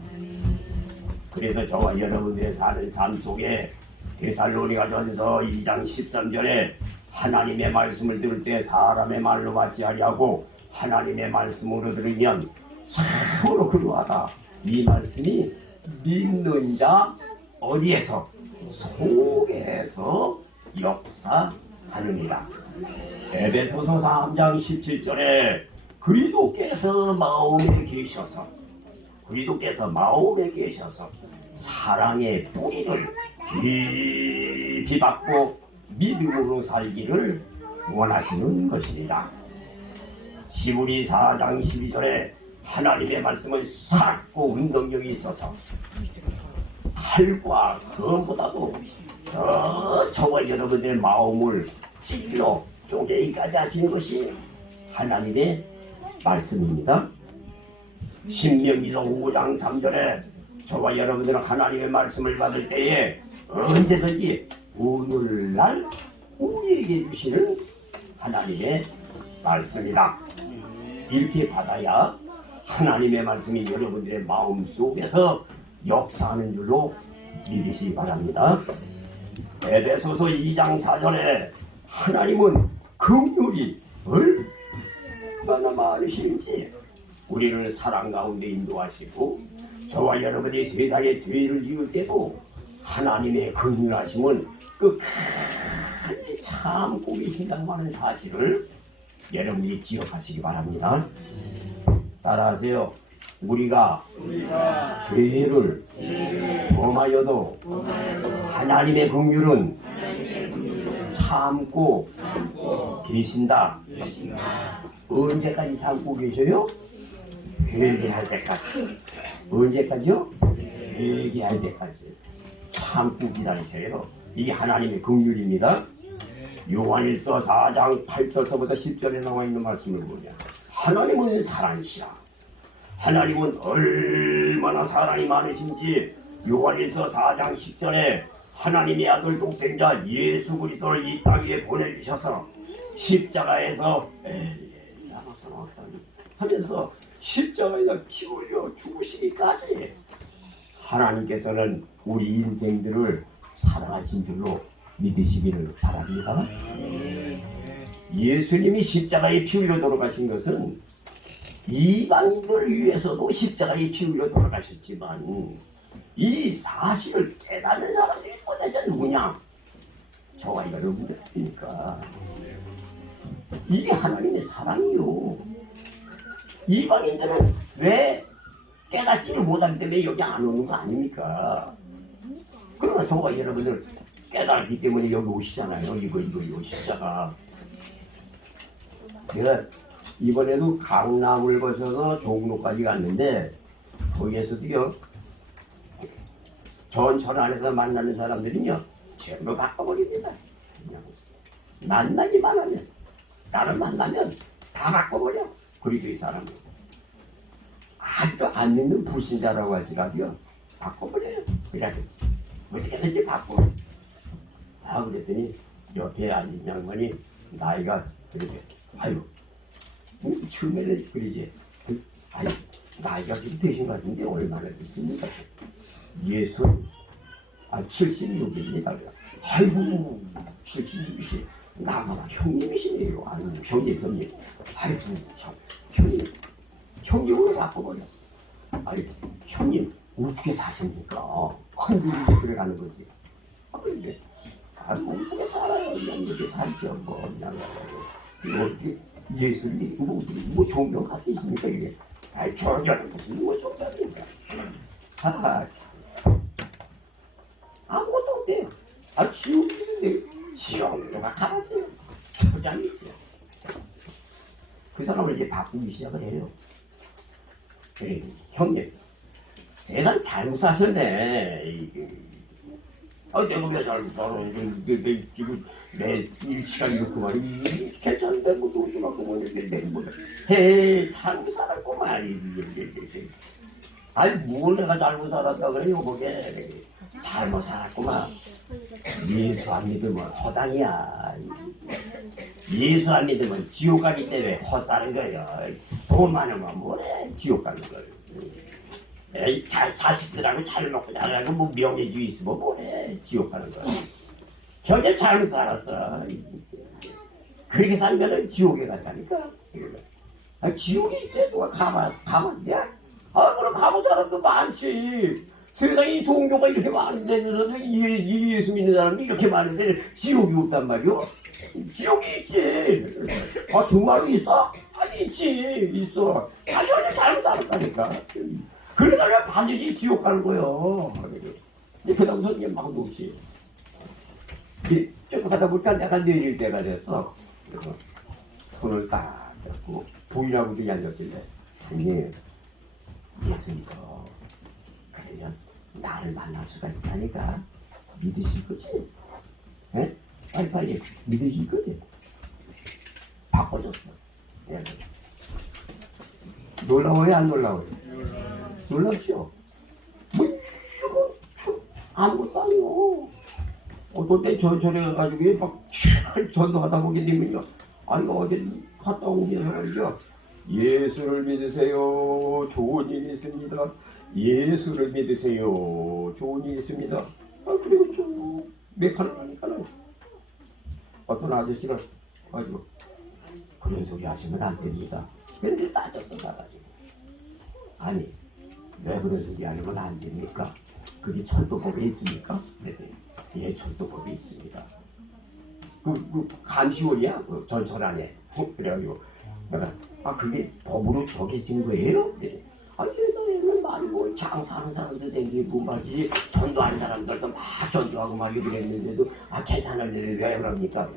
그래서 저와 여러분들의 사는 삶 속에 데살로니가전서 2장 13절에 하나님의 말씀을 들을 때 사람의 말로 받지 아니하고 하나님의 말씀으로 들으면 참으로 그러하다. 이 말씀이 믿는 자 어디에서? 속에서 역사하느니라. 에베소서 3장 17절에 그리스도께서 마음에 계셔서 사랑의 뿌리를 깊이 받고 믿음으로 살기를 원하시는 것이니라. 시므리 4장 12절에 하나님의 말씀은 살았고 운동력이 있어서 칼과 검보다도 저와 여러분들의 마음을 찔러 쪼개기까지 하시는 것이 하나님의 말씀입니다. 신명기서 5장 3절에 저와 여러분들은 하나님의 말씀을 받을 때에 언제든지 오늘날 우리에게 주시는 하나님의 말씀이다. 이렇게 받아야 하나님의 말씀이 여러분들의 마음 속에서 역사하는 줄로 믿으시기 바랍니다. 에베소서 2장 4절에 하나님은 긍휼이 얼마나 많으신지 우리를 사랑 가운데 인도하시고 저와 여러분이 세상에 죄를 지을 때도 하나님의 긍휼하심은 끝까지 참고 계신다고 하는 사실을 여러분이 기억하시기 바랍니다. 따라하세요. 우리가 죄를 범하여도 하나님의 긍휼은 참고 계신다. 언제까지 참고 계셔요? 회개할 때까지. 언제까지요? 회개할 때까지 참고 기다리셔요. 이게 하나님의 긍휼입니다. 요한일서 4장 8절서부터 10절에 나와 있는 말씀을 보면 하나님은 사랑이시라. 하나님은 얼마나 사랑이 많으신지 요한일서 4장 10절에 하나님의 아들 독생자 예수 그리스도를 이 땅에 보내주셔서 십자가에서 하면서 십자가에서 피 흘려 죽으시기까지 하나님께서는 우리 인생들을 사랑하신 줄로 믿으시기를 바랍니다. 예수님이 십자가에 피 흘려 돌아가신 것은 이방인들을 위해서도 십자가에 피 흘려 돌아가셨지만 이 사실을 깨닫는 사람들이 도대체 누구냐? 저와 여러분들이니까. 이게 하나님의 사랑이요. 이방인들은 왜 깨닫지를 못하기 때문에 여기 안 오는 거 아닙니까? 그러나 저와 여러분들 깨닫기 때문에 여기 오시잖아요. 이거 십자가. 내가 이번에도 강남을 거쳐서 종로까지 갔는데 거기에서도요. 전철 안에서 만나는 사람들은요. 전부 바꿔버립니다. 그냥 만나기만 하면 나를 만나면 다 바꿔버려. 그리고 이 사람은 아주 안 믿는 불신자라고 할지라도요. 바꿔버려요. 그래가지고 어떻게든지 바꿔. 아 그랬더니 옆에 앉은 양반이 나이가 그러게 아유 처음에는 그러지 아유 나이가 좀 되신 것 같은데 얼마나 됐습니까? 76입니다. 아이고 76이시 나보다 형님이시네요. 아유 형님 아이고 참 형님으로 바꿔버려. 아니 형님 어떻게 사십니까? 아이고 이제 그래가는 거지. 아 그런데 어떻게 살아요? 그냥 이렇게 살죠 뭐 그냥 어떻게 예수님이 뭐 종교 갖고 있습니까 이게? 아이 종교는 무슨 뭐 종교입니까? 아무것도 없대요. 아 지옥인데 지옥도가 가라대요. 초장이죠. 그 사람을 이제 바꾸기 시작을 해요. 그래 형님 대단 잘못 사셨네. 내가 왜 잘못 살아? 지금 내 위치가 이렇구만. 괜찮은데 뭐 돈도 갖고 뭐 이렇게 뭐 헤 잘못 살았구만. 아니 뭘 내가 잘못 살았다 그래요? 그게 잘못 살았구만. 예수 안 믿으면 허당이야. 예수 안 믿으면 지옥 가기 때문에 헛사는 거예요. 돈 많으면 뭐래 지옥 가는 거예요. 에이, 자식들하고 잘 먹고 잘하고 뭐 명예주의 있으면 뭐래 지옥 가는 거야. 현재 잘못 살았어. 그렇게 살면은 지옥에 간다니까. 아, 지옥에 있지 누가 가만돼? 아 그럼 가본 사람도 많지. 세상에 이 종교가 이렇게 많은데 예수 믿는 사람이 이렇게 많은데 지옥이 없단 말이오? 지옥이 있지. 아 정말로 있어? 아니 있어. 아 현재 잘못 살았다니까. 그러다가 반드시 지옥 가는 거예요. 그 다음 이제 막 놓지. 쭉 가다 보니까 내가 내릴 때가 됐어. 그래서 손을 딱 잡고 보이라고도 앉았길래 형님 예수 믿어. 그러면 나를 만날 수가 있다니까 믿으실 거지? 에? 빨리 믿으실 거지? 바꿔줬어. 놀라워요 안 놀라워요? 놀랍죠? 뭐 이거 아무것도 아니요. 어떤 때 전철에 가지고 막 전도하다 보게 되면요. 아니 어제 갔다 오면 말이죠. 예수를 믿으세요. 좋은 일이 있습니다. 예수를 믿으세요. 좋은 일이 있습니다. 아 그리고 좀 메카를 하니까는 어떤 아저씨가 가지고 그런 소리 하시면 안 됩니다. 그런데 따졌어 가지고 아니 왜 그런 소리 하면 안 됩니까? 그게 철도법에 있습니까? 네, 예, 철도법이 있습니다. 그 감시원이야, 그 전철 안에. 그래가지고 내가 그게 법으로 정해진 거예요? 네. 세상에는 말고 장사하는 사람들 댕기고 말이지 전도하는 사람들도 막 전도하고 막 이렇게 그랬는데도 괜찮은 일을 왜 그럽니까?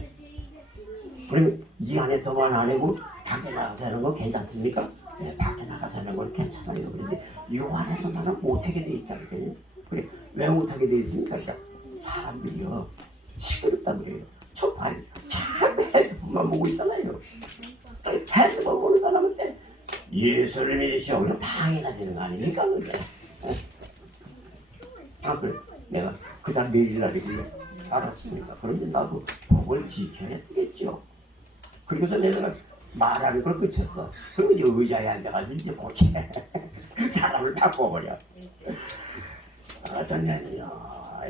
그러면 이 안에서만 안 하고 밖에 나가서 하는 거 괜찮습니까? 네, 밖에 나가서 하는 건 괜찮아요. 그런데 이 안에서만은 못하게 돼 있다니까요. 그래, 왜 못하게 돼 있습니까? 그러니까 사람들이요 시끄럽다 그래요. 저 봐요. 참 핸드폰만 보고 있잖아요. 핸드폰 보는 사람한테 예수님이 시험으로 방해가 되는 거 아닙니까? 그게. 아 그래 내가 그다음 내일이라 그러길래 알았습니다. 그런데 나도 법을 지켜야 되겠죠. 그래서 내가 말하는 걸 끝쳤어. 그리고 이제 의자에 앉아가지고 이제 고쳐 사람을 바꿔버려. 어떤 년이요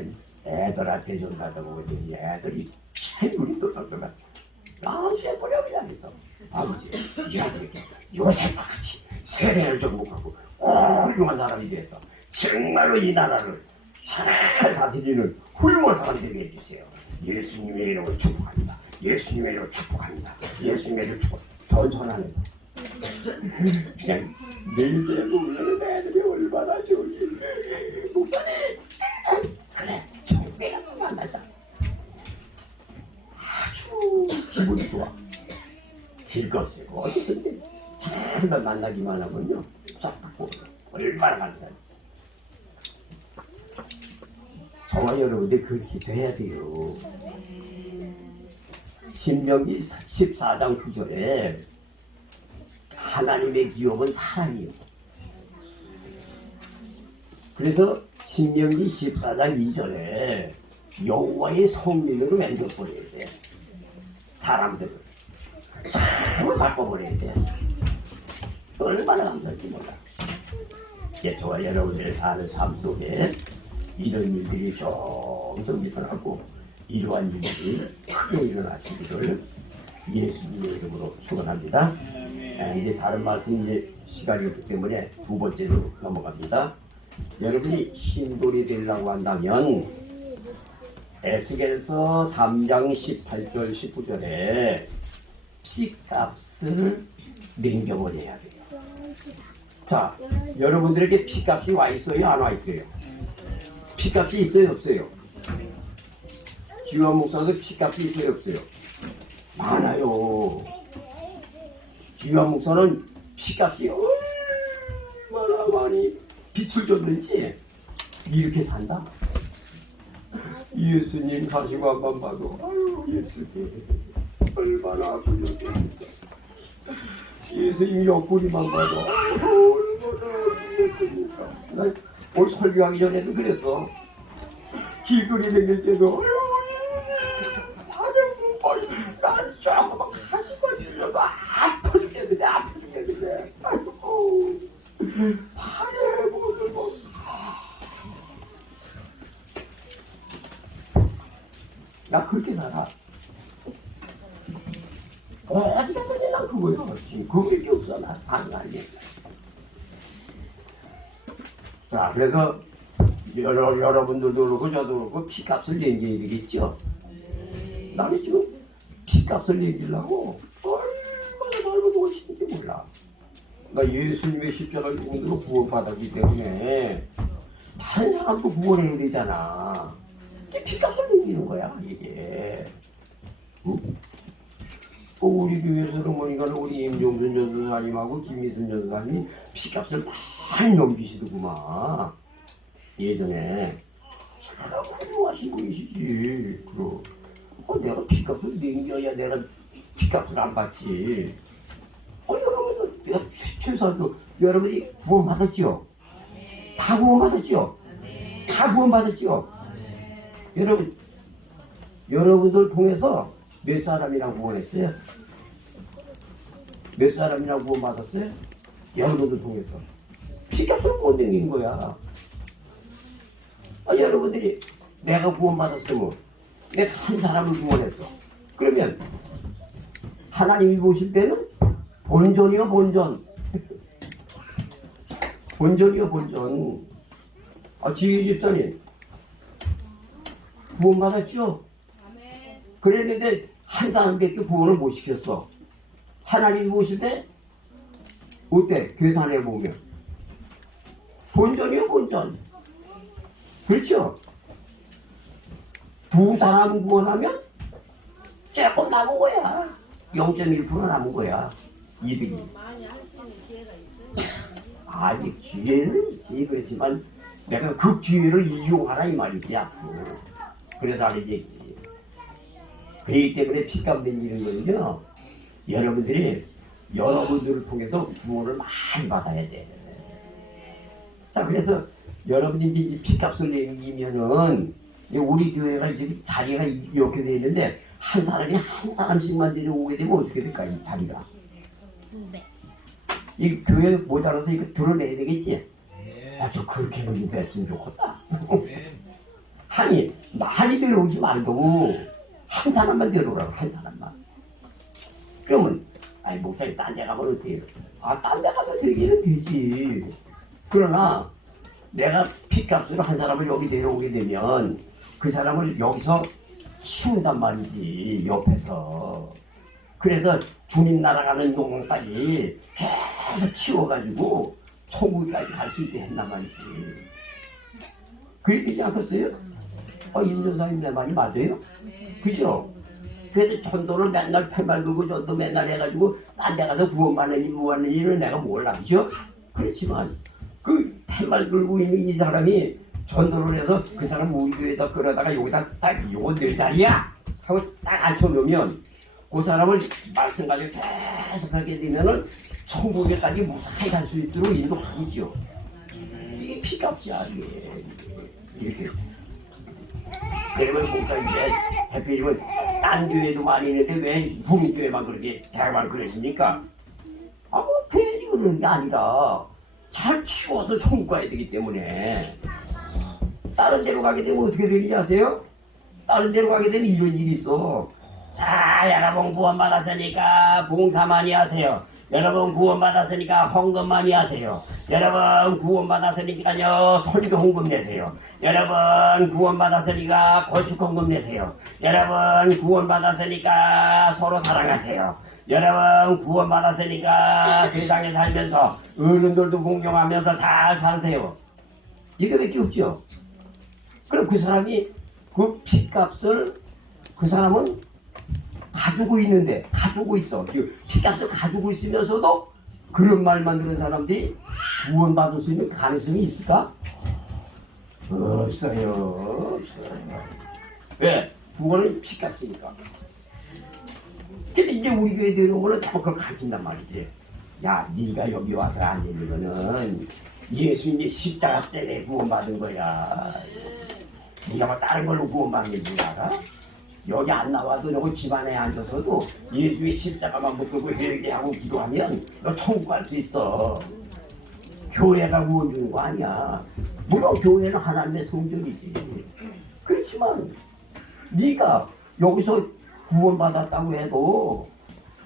애들한테 좀 가다 보니 애들이 참 우리 또 어쩌면 쇠버려 그냥 해서 아버지 이 아들에게 요셉같이 세례를 좀 못하고 훌륭한 사람이 돼서 정말로 이 나라를 잘 다스리는 훌륭한 사람이 되게 해주세요. 예수님의 이름으로 축복합니다. 예수님의 이름으로 축복합니다. 예수님의 이름으로 축복. 더 전하는 거. 그냥 내일 보면 애들이 얼마나 좋은지. 목사님 그래 내가 만나자. 아주 기분이 좋아. 즐겁고 어디서든 잘 만나기만 하면요 싹 바꾸고 얼마나 감사해. 저와 여러분들 그렇게 돼야 돼요. 신명기 14장 9절에 하나님의 기업은 사랑이요. 그래서 신명기 14장 2절에 여호와의 성민으로 만들어버려야 돼. 사람들을 잘 바꿔버려야 돼. 얼마나 감사할지 몰라. 이제 저와 여러분들이 사는 삶 속에 이런 일들이 점점 일어나고 이러한 일들이 크게 일어나시기를 예수님의 이름으로 축원합니다. 이제 다른 말씀 이제 시간이 없기 때문에 두 번째로 넘어갑니다. 여러분이 신돌이 되려고 한다면 에스겔서 3장 18절 19절에 피값을 남겨버려야 돼요. 자, 여러분들에게 피값이 와 있어요? 안 와 있어요? 피값이 있어요? 없어요? 주요 목사도 피값이 있어요? 없어요? 많아요. 주요 목사는 피값이 얼마나 많이 빛을 줬는지 이렇게 산다. 예수님 가시고 한번 봐도 아유 예수님 얼마나 아프셨습니까. 예수님 옆구리만 봐도 아유 얼마나 아프셨습니까. 나 오늘 설교하기 전에도 그랬어. 길거리 다닐 때도 난 조금만 가시고 주려고 아파 죽겠는데 아파 죽겠는데 아이고 팔에 뭐 나 그렇게 살아. 어디 가서니 난 그거요. 지금 그게 없어. 나 반말이. 자, 그래서 여러분들도 그렇고 저도 그렇고 피값을 내게 되겠죠. 나는 지금 피값을 내기려고 얼마나 말고 싶은지 몰라. 나 예수님의 십자가를 통해서 구원받았기 때문에 다른 사람도 구원해야 되잖아. 피값을 내기는 거야 이게. 응? 우리 교회에서는 보니까 우리 임종순 전도사님하고 김미순 전도사님이 피값을 많이 넘기시더구만. 예전에 참 훌륭하신 분이시지. 그럼 내가 피값을 넘겨야 내가 피값을 안 받지. 여러분들 내가 최소한도 여러분이 구원받았지요? 다 구원받았지요? 다 구원받았지요? 여러분들 통해서 몇 사람이랑 구원했어요? 몇 사람이랑 구원받았어요? 여러분들 통해서. 피값을 못 넘긴 거야. 여러분들이 내가 구원받았으면 내가 한 사람을 구원했어. 그러면 하나님이 보실 때는 본전이요 본전. 본전이요 본전. 지휘 집사님 구원받았죠? 그랬는데 한 사람밖에 구원을 못 시켰어. 하나님이 보실 때 어때? 계산해 보면 본전이요 본전. 그렇죠? 두 사람 구원하면 조금 남은 거야. 0.1% 남은 거야. 이득이. 많이 할 수 있는 기회가 있어요. 아직 기회는 있지. 그렇지만 내가 그 기회를 이용하라 이 말이지. 앞으로. 그래서 하는 얘기지. 그렇기 때문에 핏값 내리는 거는요, 여러분들을 통해서 구원을 많이 받아야 돼. 자, 그래서 여러분이 이제 핏값을 내기면은 우리 교회가 지금 자리가 이렇게 돼 있는데 한 사람이 한 사람씩만 데려오게 되면 어떻게 될까, 이 자리가? 이 교회 모자라서 이거 드러내야 되겠지? 저 그렇게는 됐으면 좋겠다. 아니, 많이 데려오지 말고 한 사람만 데려오라고, 한 사람만. 그러면 아니 목사님 딴 데 가면 어떻게 해요? 딴 데 가면 되기는 되지. 그러나 내가 핏값으로 한 사람을 여기 데려오게 되면 그 사람을 여기서 키운단 말이지, 옆에서. 그래서 주님 나라가는 동안까지 계속 키워가지고 천국까지 갈 수 있게 했단 말이지. 그렇게 되지 않겠어요? 임전사님 내 말이 맞아요? 그죠? 그래서 전도를 맨날 팻말 들고 전도 맨날 해가지고 딴 데 가서 구원받는 일, 뭐하는 일을 내가 몰라, 그죠? 그렇지만 그 팻말 들고 있는 이 사람이 전도를 해서 그 사람 우리 교회에다 끌어다가 여기다 딱 요거 내 자리야! 하고 딱 앉혀놓으면 그 사람을 말씀 가지고 계속 하게 되면은 천국에까지 무사히 갈 수 있도록 인도하겠죠. 이게 피값이야, 이게. 이렇게. 그러면 목사 이제 대표님은 딴 교회도 많이 있는데 왜 우리 교회만 그렇게 대만 그러십니까? 뭐 괜히 그러는 게 아니라 잘 키워서 천국 가야 되기 때문에. 다른 데로 가게 되면 어떻게 되는지 아세요? 다른 데로 가게 되면 이런 일이 있어. 자, 여러분 구원받았으니까 봉사 많이 하세요. 여러분 구원받았으니까 헌금 많이 하세요. 여러분 구원받았으니까요 선교 헌금 내세요. 여러분 구원받았으니까 건축 헌금 내세요. 여러분 구원받았으니까 서로 사랑하세요. 여러분 구원받았으니까 세상에 살면서 어른들도 공경하면서 잘 사세요. 이거밖에 없죠. 그럼 그 사람이 그 핏값을 그 사람은 가지고 있는데, 가지고 있어. 핏값을 가지고 있으면서도 그런 말만 들은 사람들이 구원받을 수 있는 가능성이 있을까? 없어요. 왜? 구원은 핏값이니까. 근데 이제 우리 교회에 들어온 거는 다 그걸 가르친단 말이지. 야, 네가 여기 와서 앉아있는 거는 예수님의 십자가 때문에 구원받은 거야. 네가 뭐 다른 걸로 구원받는 줄 알아? 여기 안 나와도 너 집안에 앉아서도 예수의 십자가만 붙들고 회개하고 기도하면 너 천국 갈 수 있어. 교회가 구원 주는 거 아니야. 물론 교회는 하나님의 성전이지. 그렇지만 네가 여기서 구원받았다고 해도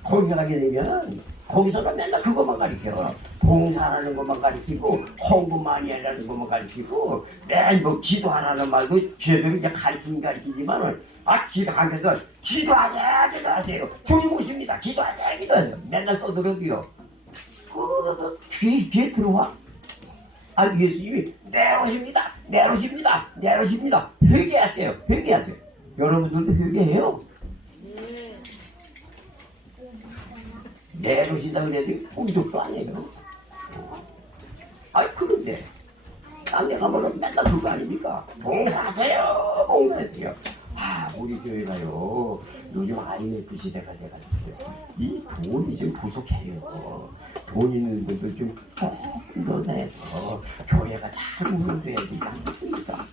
거기 가게 되면 거기서는 맨날 그것만 가르쳐. 봉사하는 것만 가르치고 헌금 많이 하라는 것만 가르치고 매일 뭐 기도하라는 말도 제대로 이제 가르치지만은 기도하면서 기도하세요. 주님 오십니다. 기도하세요. 맨날 떠들어도요. 귀에 들어와. 예수님이 내려오십니다. 회개하세요. 여러분들도 회개해요. 내려오신다 그래도 꿈쩍도 아니에요. 그런데 딴 데 가면은 맨날 그거 아닙니까? 봉사하세요. 우리 교회가요 요즘 IMF 시대가 돼가지고 이 돈이 좀 부족해요. 돈 있는 분들 좀 더 교회가 잘 운영돼야 되지 않습니까?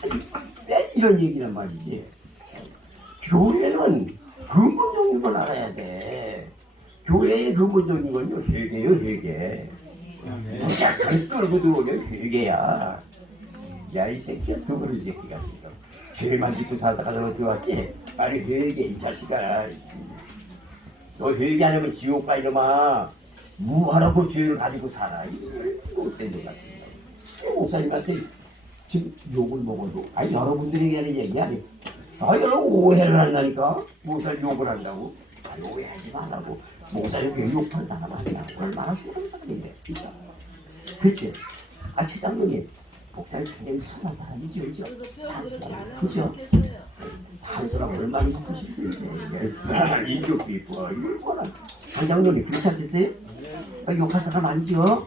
왜 이런 얘기란 말이지. 교회는 근본적인 걸 알아야 돼. 교회의 근본적인 건요 회개예요, 회개. 무작정 떨고 들어오면 회개야. 야, 이 새끼야, 그거를 이 새끼가 지금 죄만 짓고 살다가 너 어디 왔지? 빨리 회개, 이 자식아. 너 회개 안 하면 지옥 가, 이놈아. 무하라고 죄를 가지고 살아. 이거 때문에 같습니다. 목사님한테 지금 욕을 먹어도, 여러분들에게 하는 얘기 아니. 여러분 오해를 한다니까? 목사님 욕을 한다고? 오해하지 말라고. 목사님 그 욕하는 사람 아니야. 얼마나 싫은 사람인데, 진짜. 그치? 최장로님. 목사님 굉장히 순한 사람이죠, 그죠? 그죠? 다른 사람 얼마나 싶으신데 인격도 있고 이거나 장장로님 괜찮으세요? 욕할 사람 아니죠?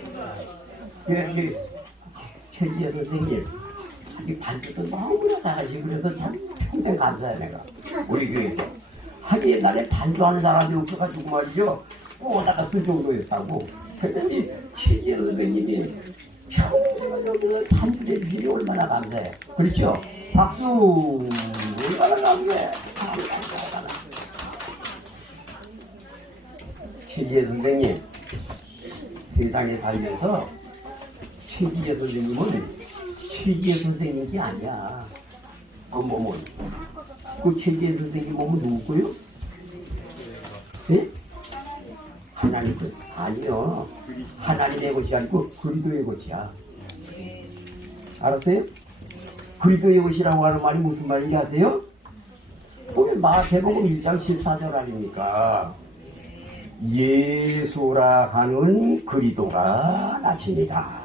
이렇게 최지혜 선생님 자기 반주도 너무나 잘하시고 그래서 참 평생 감사해 내가 우리 교회에서 하기 옛날에 반주하는 사람이 없어가지고 말이죠 꼬다가 쓸 정도였다고 그랬더니 최지혜 선생님이 평생을 그 반주해 주시니 얼마나 감사해 그렇죠? 박수 얼마나 감사해 최지혜 선생님 세상에 살면서 최지혜 선생님은 최지혜 선생님이 아니야. 그 몸은 그 최지혜 선생님 몸은 누구고요? 네? 하나님 것 아니요. 하나님의 것이 아니고 그리스도의 것이야. 알았어요? 그리스도의 것이라고 하는 말이 무슨 말인지 아세요? 우리 마태복음 1장 14절 아닙니까? 예수라 하는 그리스도가 나시니라.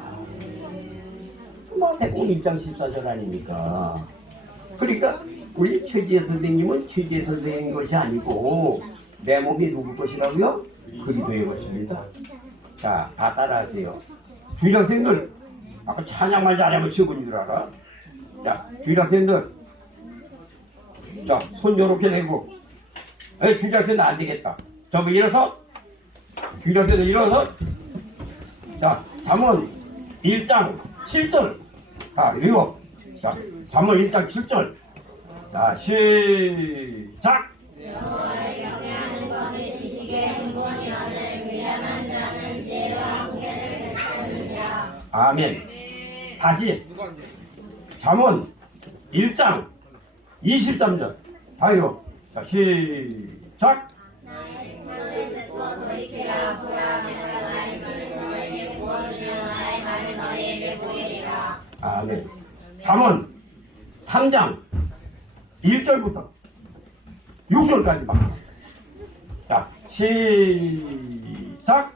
마태복음 1장 14절 아닙니까? 그러니까 우리 최지혜 선생님은 최지혜 선생님 것이 아니고 내 몸이 누구 것이라고요? 그리스도의 것입니다. 자, 다 따라하세요. 주일학생들 아까 찬양만 잘하면 최고인 줄 알아. 자, 주일학생들 자, 손 요렇게 내고 주일학생들 안 되겠다. 전부 일어서 주일학생들 일어서 자, 잠언 1장 7절 자, 읽어. 자, 잠언 1장 7절 자, 시작 여호와를 경외하는 것이 지식의 근본이오늘 미련한 자는 지혜와 훈계를 베푸느니라. 아멘. 다시 잠언 1장 23절 다요. 자, 시작 나의 칭찬을 듣고 돌이키라. 보라, 내가 나의 손을 너에게 부어주며 나의 발을 너희에게 보이리라. 아멘. 잠언 3장 1절부터 6절까지 봐. 자, 시작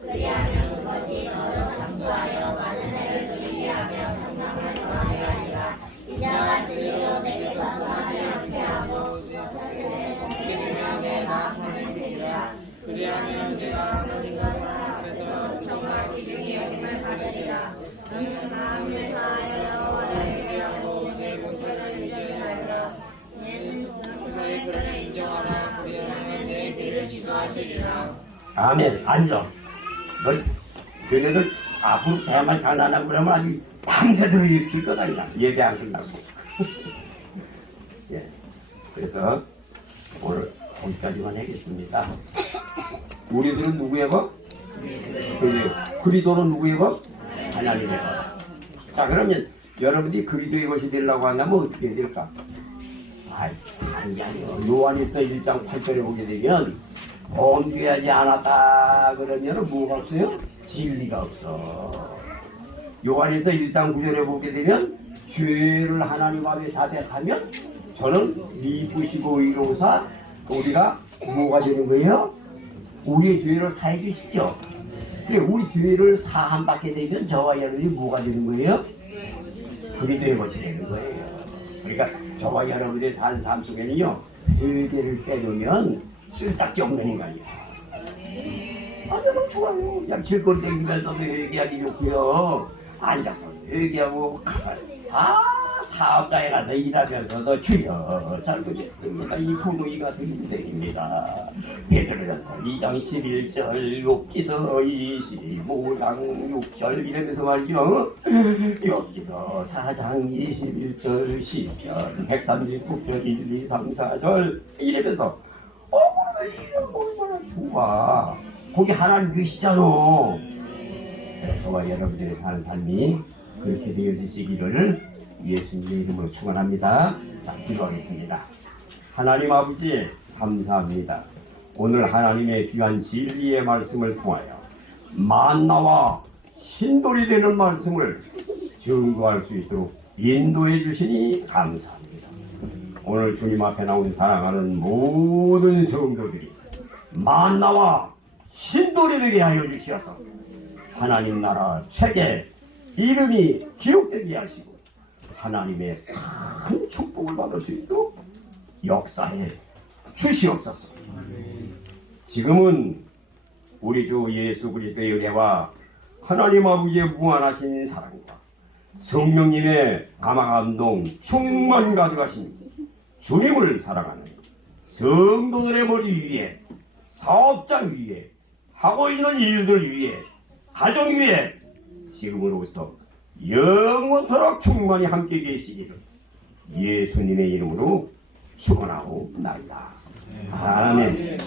그리하면 그것이 너로 장수하여 많은 해를 누리게 하며 평강을 더하게 하리라. 인자가 진리로 내게서 도안을 않게 하고 우리를 향해 마음을 주리라. 그리하면 내가 하나님과 사람 앞에서 정말 귀중히 여김을 받으리라. 너는 마음을 다하여 여호와를 예배하고 내 목소리를 위하리라. 내는 너의 그를 인정하라. 그리하면 내 뒤를 지도하시리라. 아멘. 앉아. 너 너네들 앞으로 대만 장난하고 그러면 아주 밤새도록 일킬 거다 그냥 예배 안 끝나고. 예. 그래서 오늘 거기까지만 하겠습니다. 우리들은 누구의 법? 그리스도는 누구의 법? 하나님의 법. 자, 그러면 여러분이 그리스도의 것이 되려고 한다면 어떻게 해야 될까? 아니요. 요한일서 1장 8절에 보게 되면 범죄하지 않았다 그러면 뭐가 없어요? 진리가 없어. 요한일서 1장 9절에 보게 되면 죄를 하나님 앞에 자백하면 저는 미쁘시고 의로우사 우리가 뭐가 되는 거예요? 우리의 죄를 사해 주시죠. 근데 우리 죄를 사함받게 되면 저와 여러분이 뭐가 되는 거예요? 그리스도의 것이 되는 거예요. 그러니까 저와 여러분의 사는 삶 속에는요 죄를 빼놓으면 쓸데기 없는 인간이야. 너무 좋아요. 그냥 질거리 댕기면서도 회개하기 좋고요. 앉아서 회개하고 사업장에 가서 일하면서도 주여 살고 싶습니다. 이 부동이 같은 인생입니다. 예들어서 2장 11절 욥기서 25장 6절 이러면서 말이죠. 욥기서 4장 21절 10절 139절 1, 2, 3, 4절 이러면서 얼마나 좋아. 거기 하나님 계시잖아. 저와 여러분들의 사는 삶이 그렇게 되어지시기를 예수님의 이름으로 축원합니다. 자, 기도하겠습니다. 하나님 아버지 감사합니다. 오늘 하나님의 귀한 진리의 말씀을 통하여 만나와 신돌이 되는 말씀을 증거할 수 있도록 인도해 주시니 감사합니다. 오늘 주님 앞에 나온 사랑하는 모든 성도들이 만나와 신돌이 되게 하여 주시어서 하나님 나라 책에 이름이 기록되게 하시고 하나님의 큰 축복을 받을 수 있도록 역사에 주시옵소서. 지금은 우리 주 예수 그리스도의 은혜와 하나님 아버지의 무한하신 사랑과 성령님의 감화감동 충만 가져가신 주님을 사랑하는 성도들의 머리 위에, 사업장 위에, 하고 있는 일들 위에, 가정 위에 지금으로부터 영원토록 충만히 함께 계시기를 예수님의 이름으로 축원하옵나이다. 아멘.